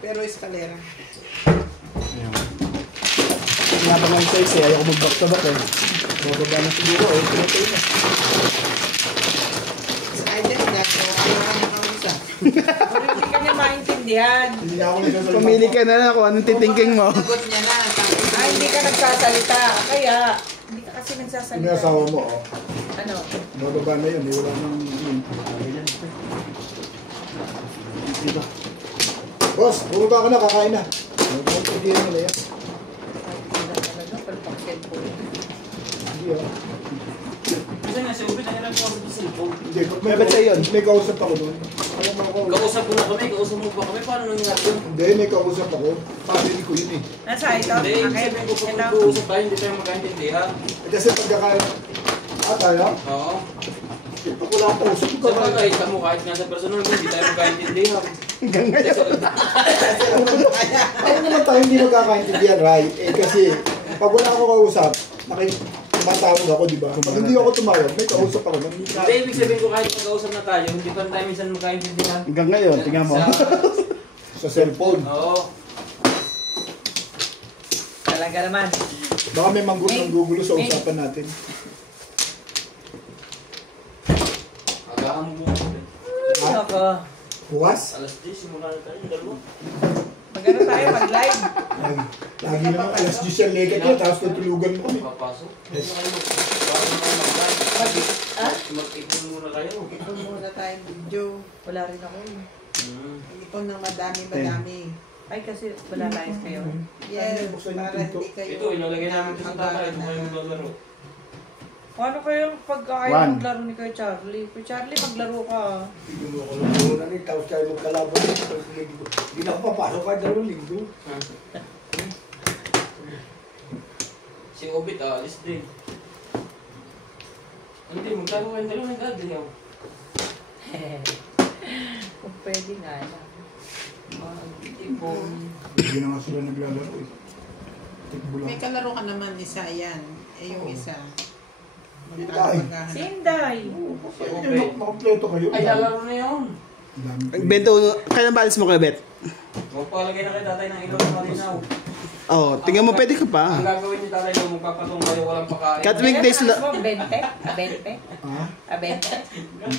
Pero eskalera. Ayan. Nga ba ng size eh. Ayaw ko mag-back to back eh. Bababa na siguro eh. Pinatay na. Spider, gato. Ayaw ka nakausap. Hindi ka niya maintindihan. Hindi na ako nagsasalita. Pumili ka na lang kung anong titingking mo. Nagot niya na. Ay, hindi ka nagsasalita. Kaya, hindi ka kasi Yung nagsasalita. asawa mo, oh. Ano? Bababa na yun. Wala nang... Dito. Boss, bumaba ka na. Kakain na. Hindi yan nila yan. Hindi ah. Kasi nga, si Ubit, ang ilang ko sa cellphone. Hindi. May ba't sa'yo yun? May kausap ako doon. Alam mo ako. Kausap ko na kami, kausap mo pa kami. Paano nangyari yun? Hindi, may kausap ako. Pabili ko yun eh. Nasa ito? Hindi, Akin. sabihin ko pag Ito. mag-uusap tayo, hindi tayo magkaintindihan. Kasi pagkakain... tayo? Oo. Ito ko lang kausap ko. Sa bagay, sa mo, kahit nga sa personal, hindi tayo magkaintindihan. Hanggang ngayon. Ako naman tayo hindi magkakaintindihan, right? Eh kasi, pag wala ako kausap, tumatawag ako, di ba? Pag hindi ako tumawag, may kausap ako. Hindi, ibig sabihin ko kahit mag-uusap na tayo, hindi pa tayo minsan magkaintindihan. Hanggang ngayon. Tingnan mo. Sa cellphone. Oo. Talaga naman. Baka may manggut ng gugulo sa usapan natin. Agahan mo muna. Ako. Bukas? Alas 10, simula na tayo, dalawa. Mag-ano tayo, mag-live. Lagi naman alas 10 yung legat niya, tapos natulugan mo kami. Papasok. Hindi na kayo. Paano naman mag-live? Mag-ipon muna kayo. Ipon muna tayong video. Wala rin ako. Ipon ng madami. Ay, kasi wala live kayo. Yes, para hindi kayo... Ito, ilalagay namin ito sa tatay. Ito kayo maglalaro. Paano kayong pagkakain One. maglaro ni Kuya Charlie? Kuya Charlie, maglaro ka. Hindi mo ako lang muna ni, tapos tayo magkalabo. Hindi na ako papasok kahit 2 linggo. Si Obit, alis din. Hindi, maglaro kayo dalawa ng dadliyaw. Kung pwede nga lang. Mag-ipon. Hindi na nga sila naglalaro eh. Tikbo May lang. kalaro ka naman isa yan. Eh yung isa. Inday. Si Inday. Si Ay, Obit. makampleto kayo. Ay, lalaro na yun. Ang dami ko. Bento, kailan ba alis mo kayo, Bet? Magpalagay na kay tatay ng ilaw na malinaw. Oo, tingnan mo, pwede ka Ang pa. gagawin ni tatay na magpapatong kayo, walang pakain. Kat weekdays Kaya la... mo, 20? 20? Ha? 20?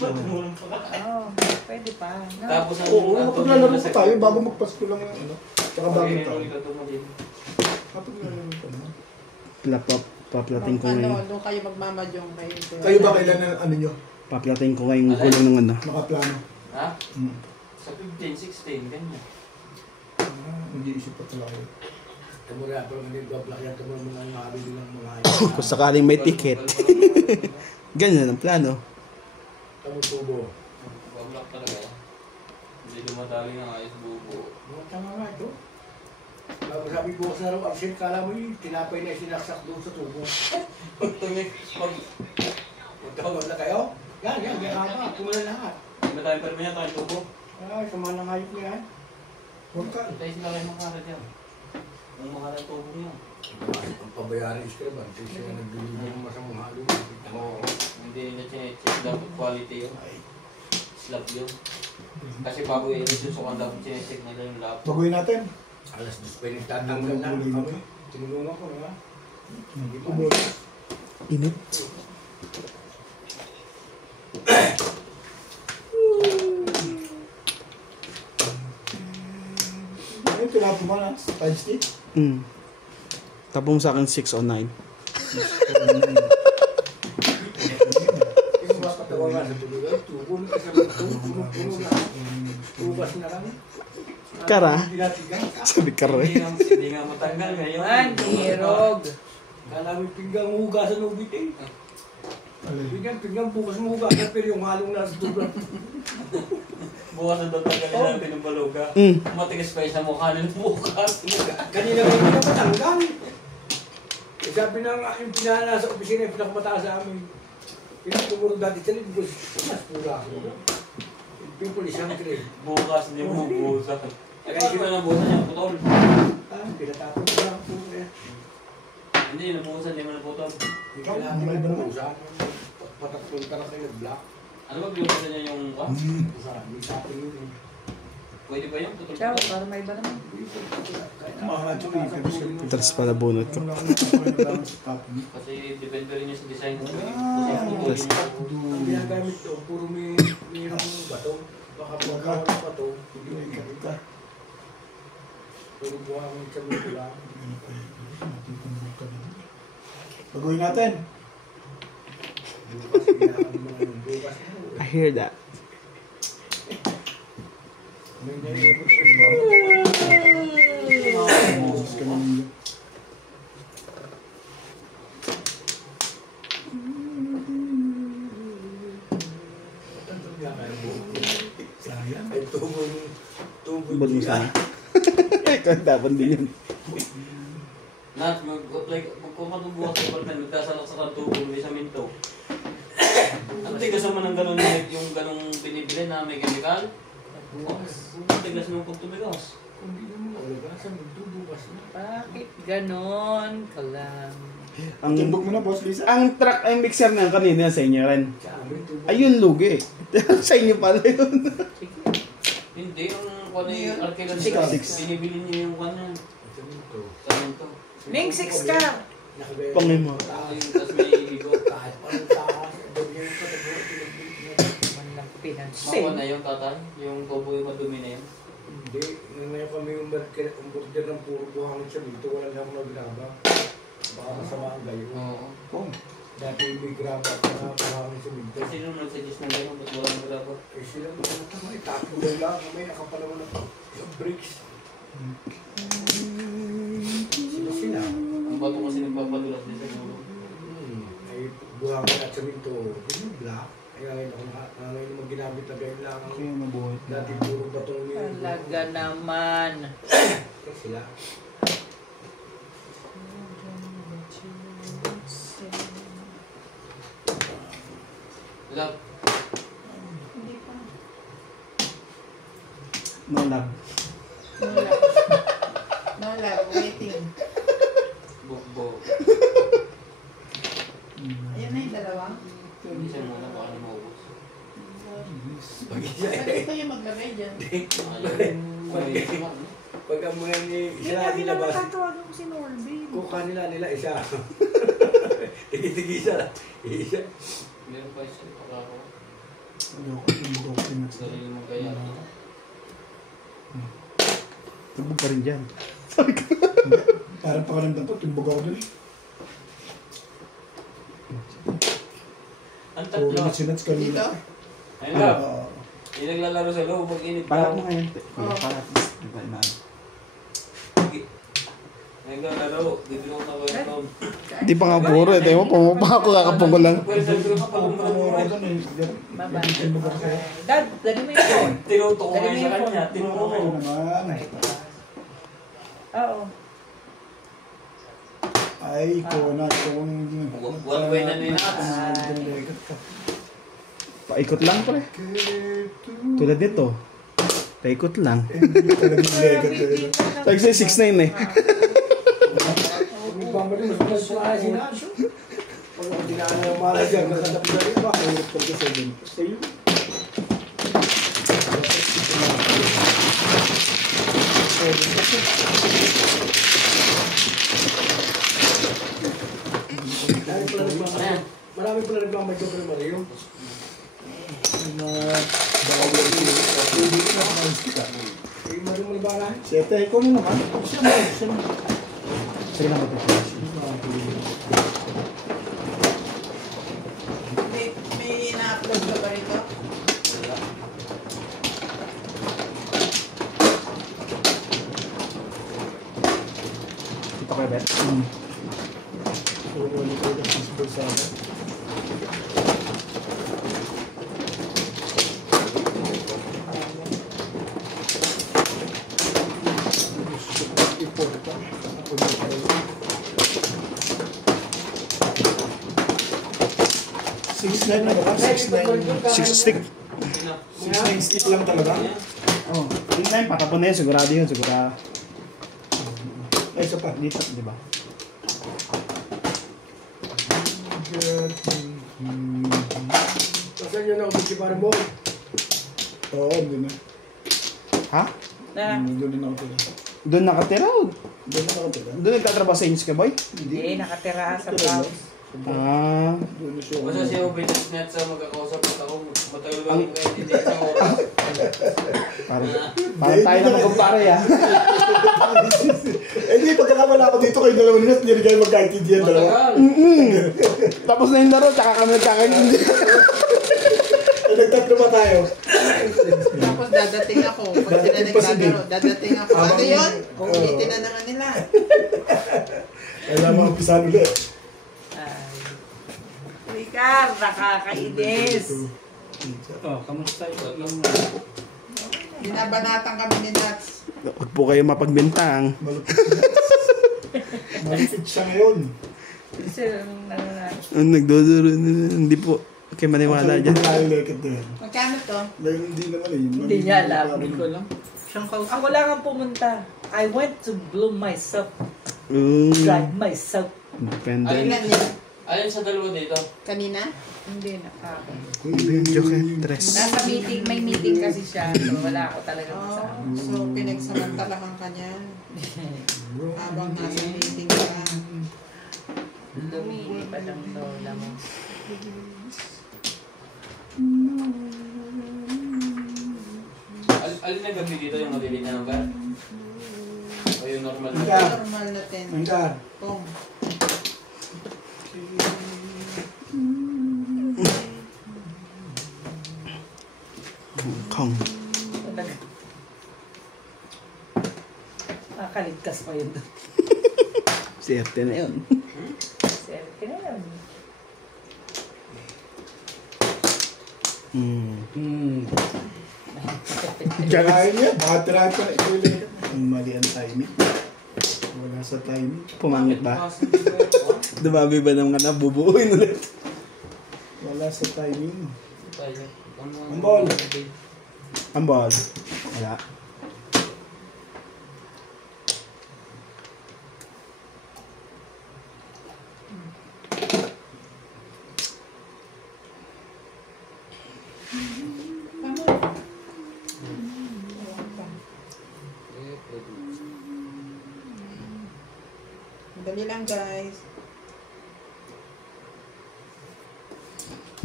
Oo, pwede pa. No? Tapos ang Oo, kapaglalaro pa tayo bago magpasko lang yung ano. Tsaka bago tayo. Kapaglalaro pa na. Paplating ko Ano, ngayon. doon kayo magmamadyong kayo. Kayo ba kailan ng ano nyo? Paplating ko ngayong kulang ng ano. Nakaplano? Ha? Hmm. Sa 15, 16, ganyan. Nag-iisip pa talaga. Tumura, pero hindi babla yan. Tumura mo na yung habi ng mga Kung sakaling may ticket. Ganyan ang plano. Tamutubo. Bablak talaga. Hindi dumadali ng ayos bubo. Tama nga ito. Sabi ko sa araw, absent, kala mo yung tinapay na sinaksak doon sa tubo. Magkababla kayo? Yan, haba. Kumula lahat. Hindi ba tayo pero niya tayo tubo? Ay, sama ng hayop niya yan. Huwag ka. Tayo sila kayo makarat yan. Ang makarat tubo niya. Ang pabayaran is kaya ba? Kasi siya nagbili ng masamang halo. Oo. Hindi nila check dapat quality yun. Slab yun. Kasi bago i-susukan dapat check nila yung laptop. Baguhin natin. Alas 2 pa yung nagtatanggal na kami. Tinulungan ko na. Ubod. Init. Ayun, tinapon mo na. Time stick. Tapos sa akin 6 o 9. Yung mga katawa nga sa tulugan, tubo na kasi puno na. Tubas na lang. Kara? Hindi natigang. Sabi ka rin. Hindi nga matanggal ngayon. Hirog. Kala mo pinggang hugasan ng bitin. Pinggang bukas mo hugasan pero yung halong nasa tubig. Bukas na daw tanggalin natin ng baluga. Matigas pa sa mukha ng bukas. Kanina may hindi na matanggal. Eh, sabi ng aking pinana sa opisina yung pinakamataas sa amin. Hindi tumurong dati sa libos. Mas pura ako. People is hungry. Bukas hindi mo buhusan. Eh, paano pa nabuhusan yung putol? Pinatapon ko lang po. Hindi, nabuhusan, hindi mo naputol. Hindi kailangan nila buhusan. Patakpon ka na kayo, black. Ano ba binuhusan niya yung kwan? Buhusan, may sapin yun. Pwede ba yung putol? Ciao, para may iba naman. Mga chuli. Tapos pala bunot ko. Kasi depende rin yun sa design. Kasi Tapos, Ang ginagamit to, puro mayroong bato. Baka pagkawal ng bato, hindi may kapita. Puro buhangin sa mga lang. Baguhin natin. Bukas, kailangan mga yung bukas. I hear that. May naiibot ko sa Moses ka naman. Sayang. ay tubong Ba't mo sana? Ikaw dapat din yun. Nat, mag-apply, kung matubukas sa ballpen, magkasalak sa kanto, may sa minto. Ang tigas naman ng ganun, yung ganung binibili na may chemical. Ang tigas naman pag tumigas. Kung di mo nalagasan, magtubukas na. Bakit ganon ka lang? Ang, Timbog mo na, boss Lisa. ang truck, ang mixer na kanina sa inyo rin. Sa amin, tubo. Ayun, lugi. Sa inyo pala yun. Hindi, yung kung ano yung arkilan Six. binibili niyo yung kwan yan. Sa minto. Sa minto. Ning 6 ka! Nakagaya. Pangin mo. Tapos may ibigo. Kahit anong taas, doon yung pataguro, pinagbilit. Man lang Makuha pinansin. na yung tatay, yung tubo yung madumi na yun. Hindi, ngayon kami yung burger ng puro buhangin sa minto, wala na akong nagraba. Baka masama ang gayo. Oo. Dati may graba na buhangin sa minto. Kasi nung nag-suggest na gano'n, ba't wala nang grabo? Eh sila mga tama, itapo na lang, may nakapalaman ng bricks. Sila. Ang bato kasi nagpapadulas din sa mulo. Ay buhangin at sa minto, yung black. Kaya ngayon ako ngayon mo ginamit na gaya lang. Kaya mabuhay. Dati puro batong yun. Talaga naman. Kaya sila. Love, No love. No love, waiting. bukbo. Ayan na yung dalawa. Isa muna, baka na maubos. Pwede ko yung maglagay dyan. Pag ang mga ni isa nilabas, natatawagan ko si Norbin. kung kanila nila isa. Tigisa. Isa. Meron pa isa, pakako. Ayoko, timbog ako na. Dali mo kaya. Tumbog ka rin dyan. Parang pakaramdam ko, timbog ako dun. Ang So, tatlo. sinats kanina. Dito? Ayun love. Yung naglalaro sa loob, mag-init Parat daw. mo ngayon. Parat. Diba na? Naglalaro, bibigyan ko na ko. Hindi pa nga puro eh. Tayo mo, pumapa ako kakapong ko lang. Pwede sabi ko, kapag Baba. Dad, lagyan mo yung phone. tinutok ko ngayon sa kanya, tinutok ko. Oo. Ay, ikaw na. One way na nila. Paikot lang pala. Tulad nito. Paikot lang. Tag sa 6'9" eh. Bumalik mo sa sinasyo. Pag hindi na ang manager, nakatapos na rin ba? Kahirap ka sa 7. Sa'yo. Marami pala nagmamadyo ko ng Mario. Ay, Mario mo ba na? Siyete, ikaw mo naman. Sige lang ba ito? May ina-upload ka ba rito? Ito kayo, Bet? Na ba? 6'9". 6 stick. 6'9" stick lang talaga. Oh, 6'9", patapon na yun. Sigurado yun, sigurado. Ay, isa pa. Dito, di ba? Saan yun ako si Paramo? Oo, doon na. Ha? Doon na ako. Doon nakatira o? Doon na ako. Doon nagtatrabaho sa inyo ka, boy? Hindi, nakatira sa house. Ah. Doon na siya. Basta siya ubitas net sa magkakausap at ako. Matagal ba yung kahit hindi sa oras. Parang tayo na magkumpare, ah. Eh, di, pagkakamala ako dito kayo 2 minutes, hindi rin kayo magkaintindihan dalawa. Matagal. Tapos na yung laro, tsaka kami nagkakaintindi. Eh, nagtatlo pa tayo. Tapos dadating ako. Pag sila naglalaro, dadating ako. Ano yun? Kung ulitin na naman nila. Kailangan mga pisan ulit. Ricard, nakakainis. Oh, kamusta yung Binabanatan kami ni Nats. Huwag po kayo mapagbintang. Malupit siya ngayon. Nagdodoro. Hindi po. Okay, maniwala dyan. Hindi tayo lekit na yan. Magkano to? Ngayon hindi naman eh. Hindi niya alam. Hindi ko alam. Siyang kausap. Ako lang ang pumunta. I went to blow myself. Drive myself. Depende. Ilan yan? Alin sa dalawa dito? Kanina? Hindi na ako. Joke, tres. Nasa meeting, may meeting kasi siya. So wala ako talaga kasama. So, pinagsamantalahan ka niya. Habang nasa meeting ka. Lumilipad ang lola mo. Alin na gabi dito yung malilit na number? O yung normal na? Mangkar. Normal na 10. Mangkar. Kung. Kong. Nakaligtas pa yun doon. Siyerte na yun. Serte na yun. Kaya niya, baka tirahan pa na ito ulit. Ang mali ang timing. Wala sa timing. Pumangit ba? Dumami ba ng mga nabubuuin ulit? Wala sa timing. Ang ball. Ang ball. Wala. Dali lang guys.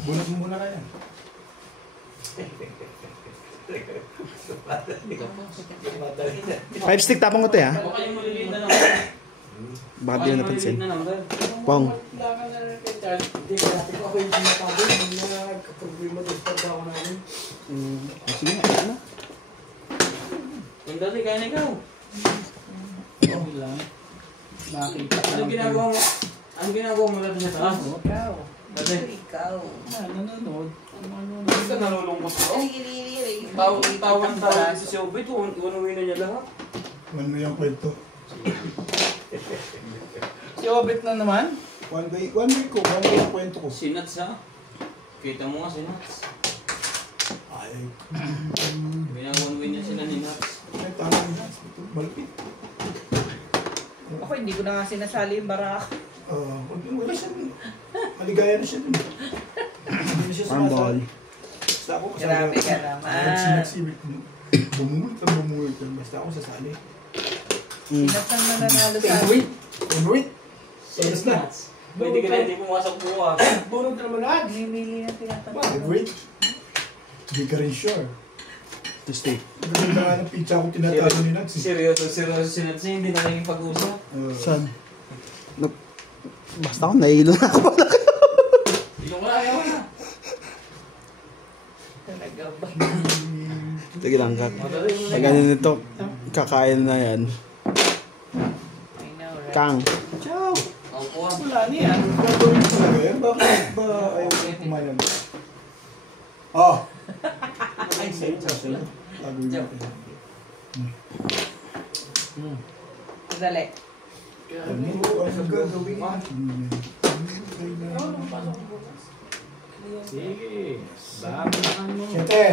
Bunot mo muna kaya. Five stick, tapong ko ito, ha? Baka yung maliliit na number. Baka di na napansin. Maliliit na number. Pong. Wala ka na rin kay Charles. Hindi ko natin ako yung pinapagod. Nagka-problema doon sa trabaho namin. Sige. Yung dati, kaya na ikaw. Okay lang. Nakita ka Anong ginagawa mo? Anong ginagawa mo dati sa taas? Ikaw. Dati? Ikaw. nanonood. Bakit ka nalulungkot ko? Tawag si Obit, unuwi na niya lahat. Ano yung kwento? Si Obit na naman? One way yung kwento ko. Si Nats ha? Kita mo nga si Nats. Ay, Binagunwin niya sila ni Nats. ay tama na. Malapit. Ako, hindi ko na nga sinasali yung barako. Wala siya. Maligaya na siya dun. Hindi na siya Ambol. Basta ako kasali. Grabe ka naman. Sinagsibit ko. Bumulot ka. Basta ako sasali. Sinasang nananalo sa akin. Wait. Yes na. Pwede ka na hindi pumasok bukas. Bunod naman lahat. Bumili na tinatanong. Wait. Hindi ka rin sure. Stay. Gaganda nga ng pizza ko tinatago ni Nags. Seryoso si Nats hindi na naging pag-usap. Saan? Basta ako, nahihilo na ako pala. Ikaw wala, ayaw na. Talaga ba? Sige lang, pag ganyan nito, kakain na yan. I know, right? Kang. Ciao! Ang kuha. Wala niya. Gagawin ko talaga yan? Bakit ba ayaw ko kumayan? Oh! Ay, sa'yo. Gagawin natin. Dali. Ano ang gagawin natin? Sige. Bamaan mo. Siyete!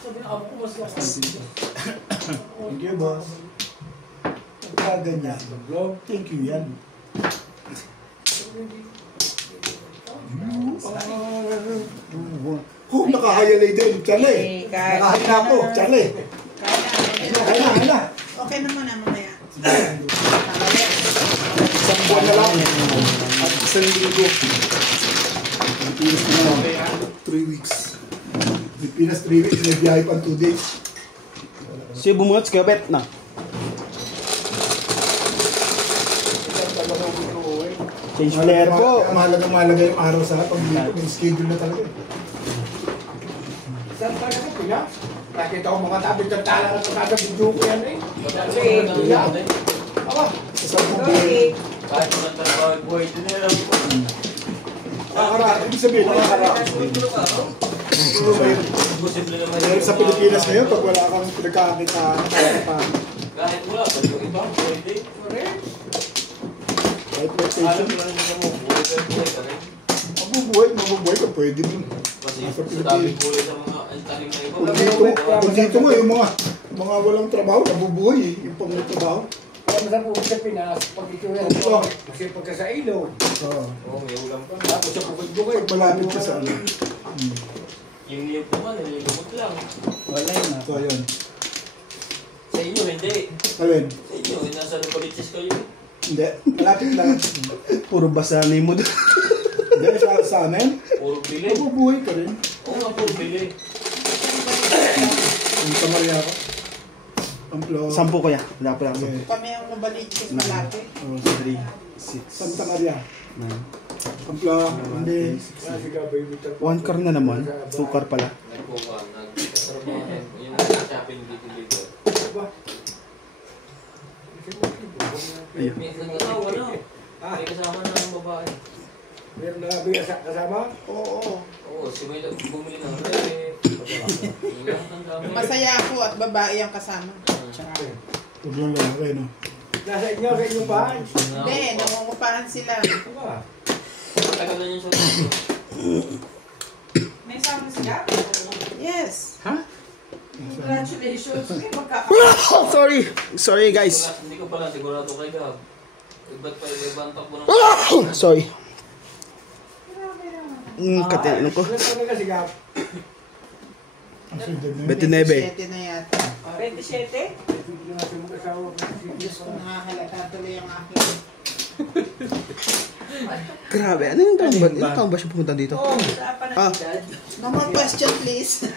Sabi na ako mas lakas. Thank you, boss. Pagka ganyan, thank you yan. Nakahayalay din. Tsale. Nakahayalay na ako. Tsale. Kaya na. Okay na muna mamaya. Isang buwan na lang. At isang linggo. Pilipinas na lang. 3 weeks. Pilipinas 3 weeks. May biyahe pa 2 days. Siya bumungot, skabet na. Change player po. Mahalaga yung araw sa lahat. May schedule na talaga. Saan ka na Pina? Nakita ko mga tabit ng tala na pagkakabidyo ko yan eh. Aba, Sa buhay. Kahit naman trabaho, buhay din nila. Ibig sabihin, nakakaraas. Posible naman Dahil sa Pilipinas ngayon, pag wala kang pinagkakita, kahit wala, pwede yung iba, pwede. kahit may Alam patient, mo lang nila mo, buhay ka rin. mabubuhay ka, pwede mo. Kasi Nasa sa dami Pilipinas. buhay sa mga talim na iba. Kung dito mo, yung mga walang trabaho, nabubuhay eh, yung pang trabaho. kaya masarap po sa Pinas, pag ito yan. Oo. Kasi pagka sa ilog, Oo. Oo, may ulam pa. tapos sa pagkagdugay. Pag malapit ka sa ano. Yung niyog naman, nililumot lang. Wala yun ah. So, ayun. Sa inyo, hindi. Alin? Sa inyo, nasa Lupaliches kayo. Hindi. Malapit lang. Puro basanay mo doon. Hindi, sa amin, Puro bili. mabubuhay ka rin. Oo nga, puro bili. Punta Maria ako. Amplo. 10 ko ya. Wala pa lang. Okay. Kami ang nabalitis malapit. 3, 6, Santa Maria. 9. Amplo. Hindi. Kasi gabay mo ito. 1 car na naman. 2 car pala. Nagkuha, nagkatrabahan. Yung nag-shopping dito. Ayun. May nag-asawa na. May kasama na ng babae. Meron na gabi kasama? Oo. Oo, si May bumili ng rep. Masaya ako at babae ang kasama. Huwag lang lalaki, no? Nasa inyo, sa inyong bahay. Hindi, nangungupahan sila. Aba, Tagal na yung sa May sama siya? Yes. Congratulations. May magka... Sorry guys. Hindi ko pala sigurado kay Gab. Iba't pa ibang takbo ng... Sorry. Katin, ano ko? ilan talaga si Gab? Bete nebe. 27 na yata. 27? Hindi na natin mag-asawa. Diyos ko, nakakalata tuloy ang aking. Grabe, ano yung taong ba? Ilang taong ba siya pumunta dito? Usapan ng Ah. edad. No more question, please.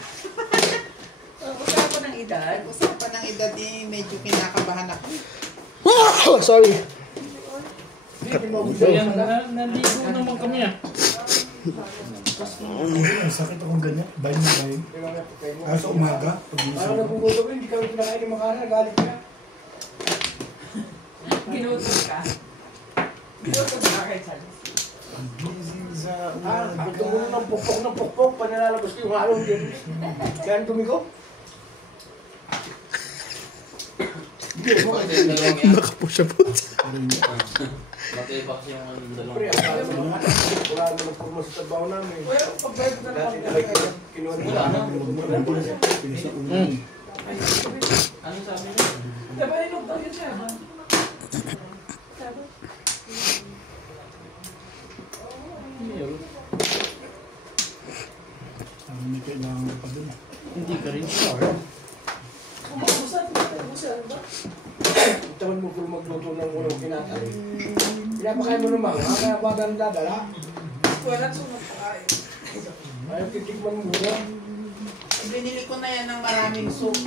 Usapan ng edad. Usapan ng edad medyo kinakabahan ako. Sorry. Hindi mo gusto yan. Nandito naman kami ah. Ang sakit akong ganyan. Bahin na bahin. Sa umaga. Parang nagugutom rin, hindi kami kinakain ng makanan, nagalit ka. Ginutom ka? Ginutom ka kay Charles? Sa Ang tumulo ng pokpok, panalalabas ko yung halong din. Kaya ang dumi ko. Nakapush po. Matibak yung dalawang. Pre, akala mo naman, wala naman purma sa trabaho namin. Well, pagbayad na Dati lang talaga yung kinuha nila. Ano sabi niya? Diba inog daw yun siya? Hindi kailangan pa dun. Hindi ka rin sure. Kumukusan ba? Tawan mo kung magluto ng unang kinatay. Pinapakain mo naman, kaya bagang dadala. Wala sunod pa kain. Ayaw titikman mo muna. Binili ko na yan ng maraming soup.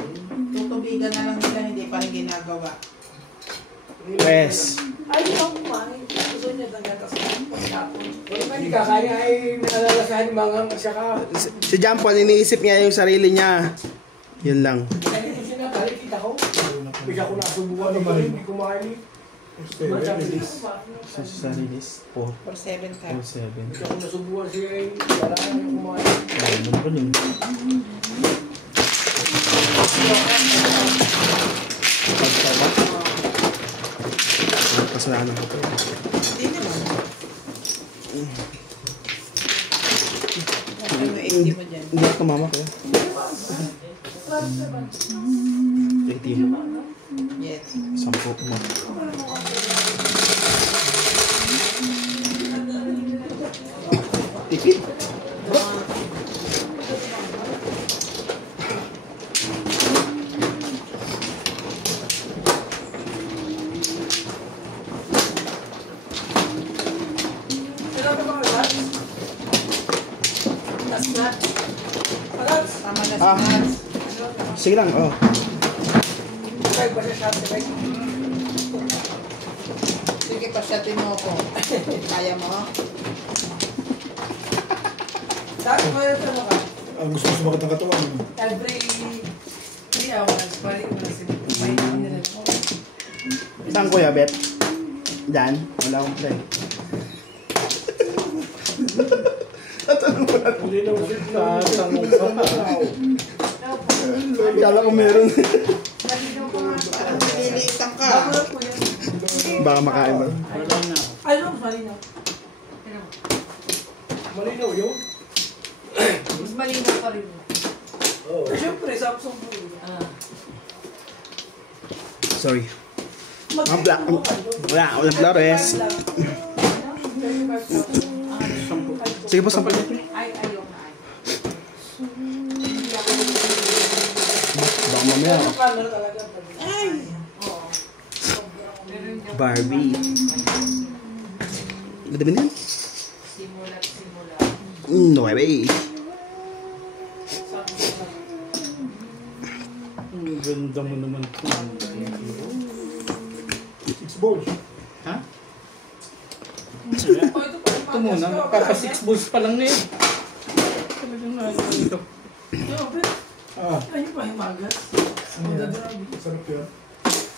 Tutubigan na lang nila, hindi pa rin ginagawa. Yes. Ay, hindi ako kumain. Gusto niya ng gatas pagkapon. Wala ba hindi kakaya ay nalalasahan ng mga at saka Si Jampon, iniisip niya yung sarili niya. Yun lang. kaya dito siya natali, kita ko. Bisa ko nasubukan ng balik, hindi kumain. Sa sarili is 4, For 7 ka. 7. Bisa ko nasubukan siya ay wala ka yung kumain. Ano ba nun? Kasalanan ko to. Hindi naman. Ano yung 80 mo dyan? Hindi ako mama ko. 80. Yes. 10 mo. Tipid. Kailan ka ba kalat? Nas. Kalat. Tama na si Ah. Nats. Sige lang, oh. Kaya ba siya sabi kayo? Sige, pasyatin mo ako. Kaya mo? Dati ko yun sa mga. Ang gusto ko sumakit ng katawan. Every 3 hours, balik mo na sila. May nila. Saan kuya, Bet? Diyan? Wala akong friend. Hindi na ulit na tanong ka na. Kala ko meron. Parang nililitan ka. Bago po yun. Baka makain ba? Ay, no, malinaw. Malinaw yun. Mas malinaw pa rin. Oo. Siyempre, Samsung po yun. Sorry. Ang black. Wala, walang flores. Sige po, 10 na. Ay, ayaw na. Baka mamaya. Camera talaga. Ay! Oo. Barbie. Madami na yan? Simula't simula. No way. Ang ganda mo naman po. 6 balls. Ha? Oh, ito pa. Ito muna, magpapa 6 balls pa lang na yun. Talagang nakakita ito. Ah, Ayun pa, himagas. ano Ang yan? dadarabi. Sarap yun.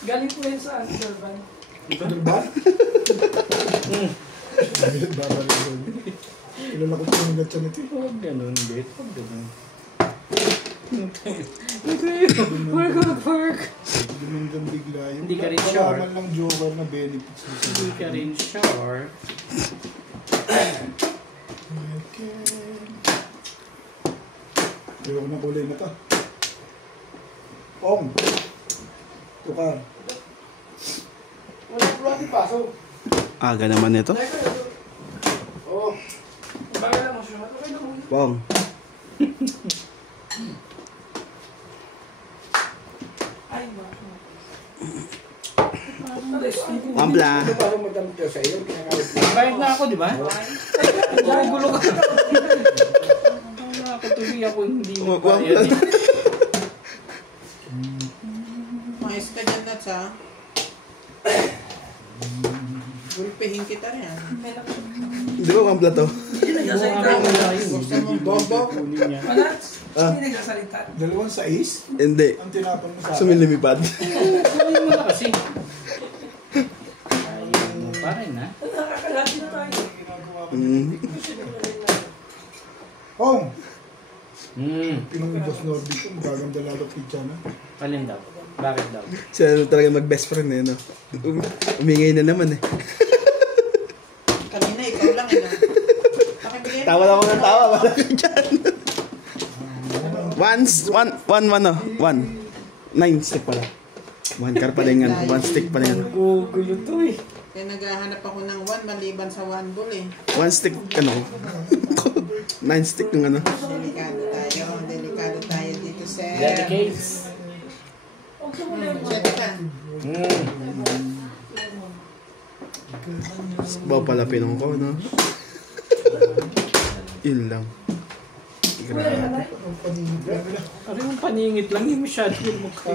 Galing po yan sa Durban. Durban? Babalik doon. Kilala ko po yung gatsa nito. Huwag ganun, Bet. Huwag ganun. We're gonna park. Dumundang bigla. Yung Hindi ka rin wala sure. man lang joker na benefits. Hindi ka rin sure. Ayoko na kulay na to. Pong! Tukar. Wala po ang paso. Aga naman ito. Oo. Baga lang mo siya. Okay na mo. Pong. Ay, ba? Ampla. Ano ba ang madam ko sa iyo? Kinakalit mo. Bayad na ako, di ba? Gulo ka. Wala ako tuloy ako hindi magbayad. Mais ka dyan, Nats, ha? Gulpihin kita rin. Di ba ampla to? nagsasalita. Gusto mong bobo? Manats? Ah. Hindi nagsasalita. 2.6? Hindi. Ang tinapon mo sa akin. Sumilipad. Sabi mo na kasi. Ayaw mo pa rin, ha? Nakakalati na tayo. Hong! Hmm. Pinong boss Nordic ko, magaganda lalo pizza na. Alin daw? Bakit daw? Siya talaga mag-best friend eh, no? Umingay na naman eh. Kanina, ikaw lang eh. No? Tawa lang ako ng tawa, wala ka dyan. One. 9 stick pala. 1 karpalingan, 1 stick pa rin. Gugulo to eh. Kaya naghahanap ako ng 1 maliban sa 1 ball eh. 1 stick, 9 stick ng ano. Delikado tayo dito, sir. Dedicates. Check ka. Bawa pala pinong ko, no? Yun lang. Grabe. Ano yung paningit lang, yung masyado yung mukha.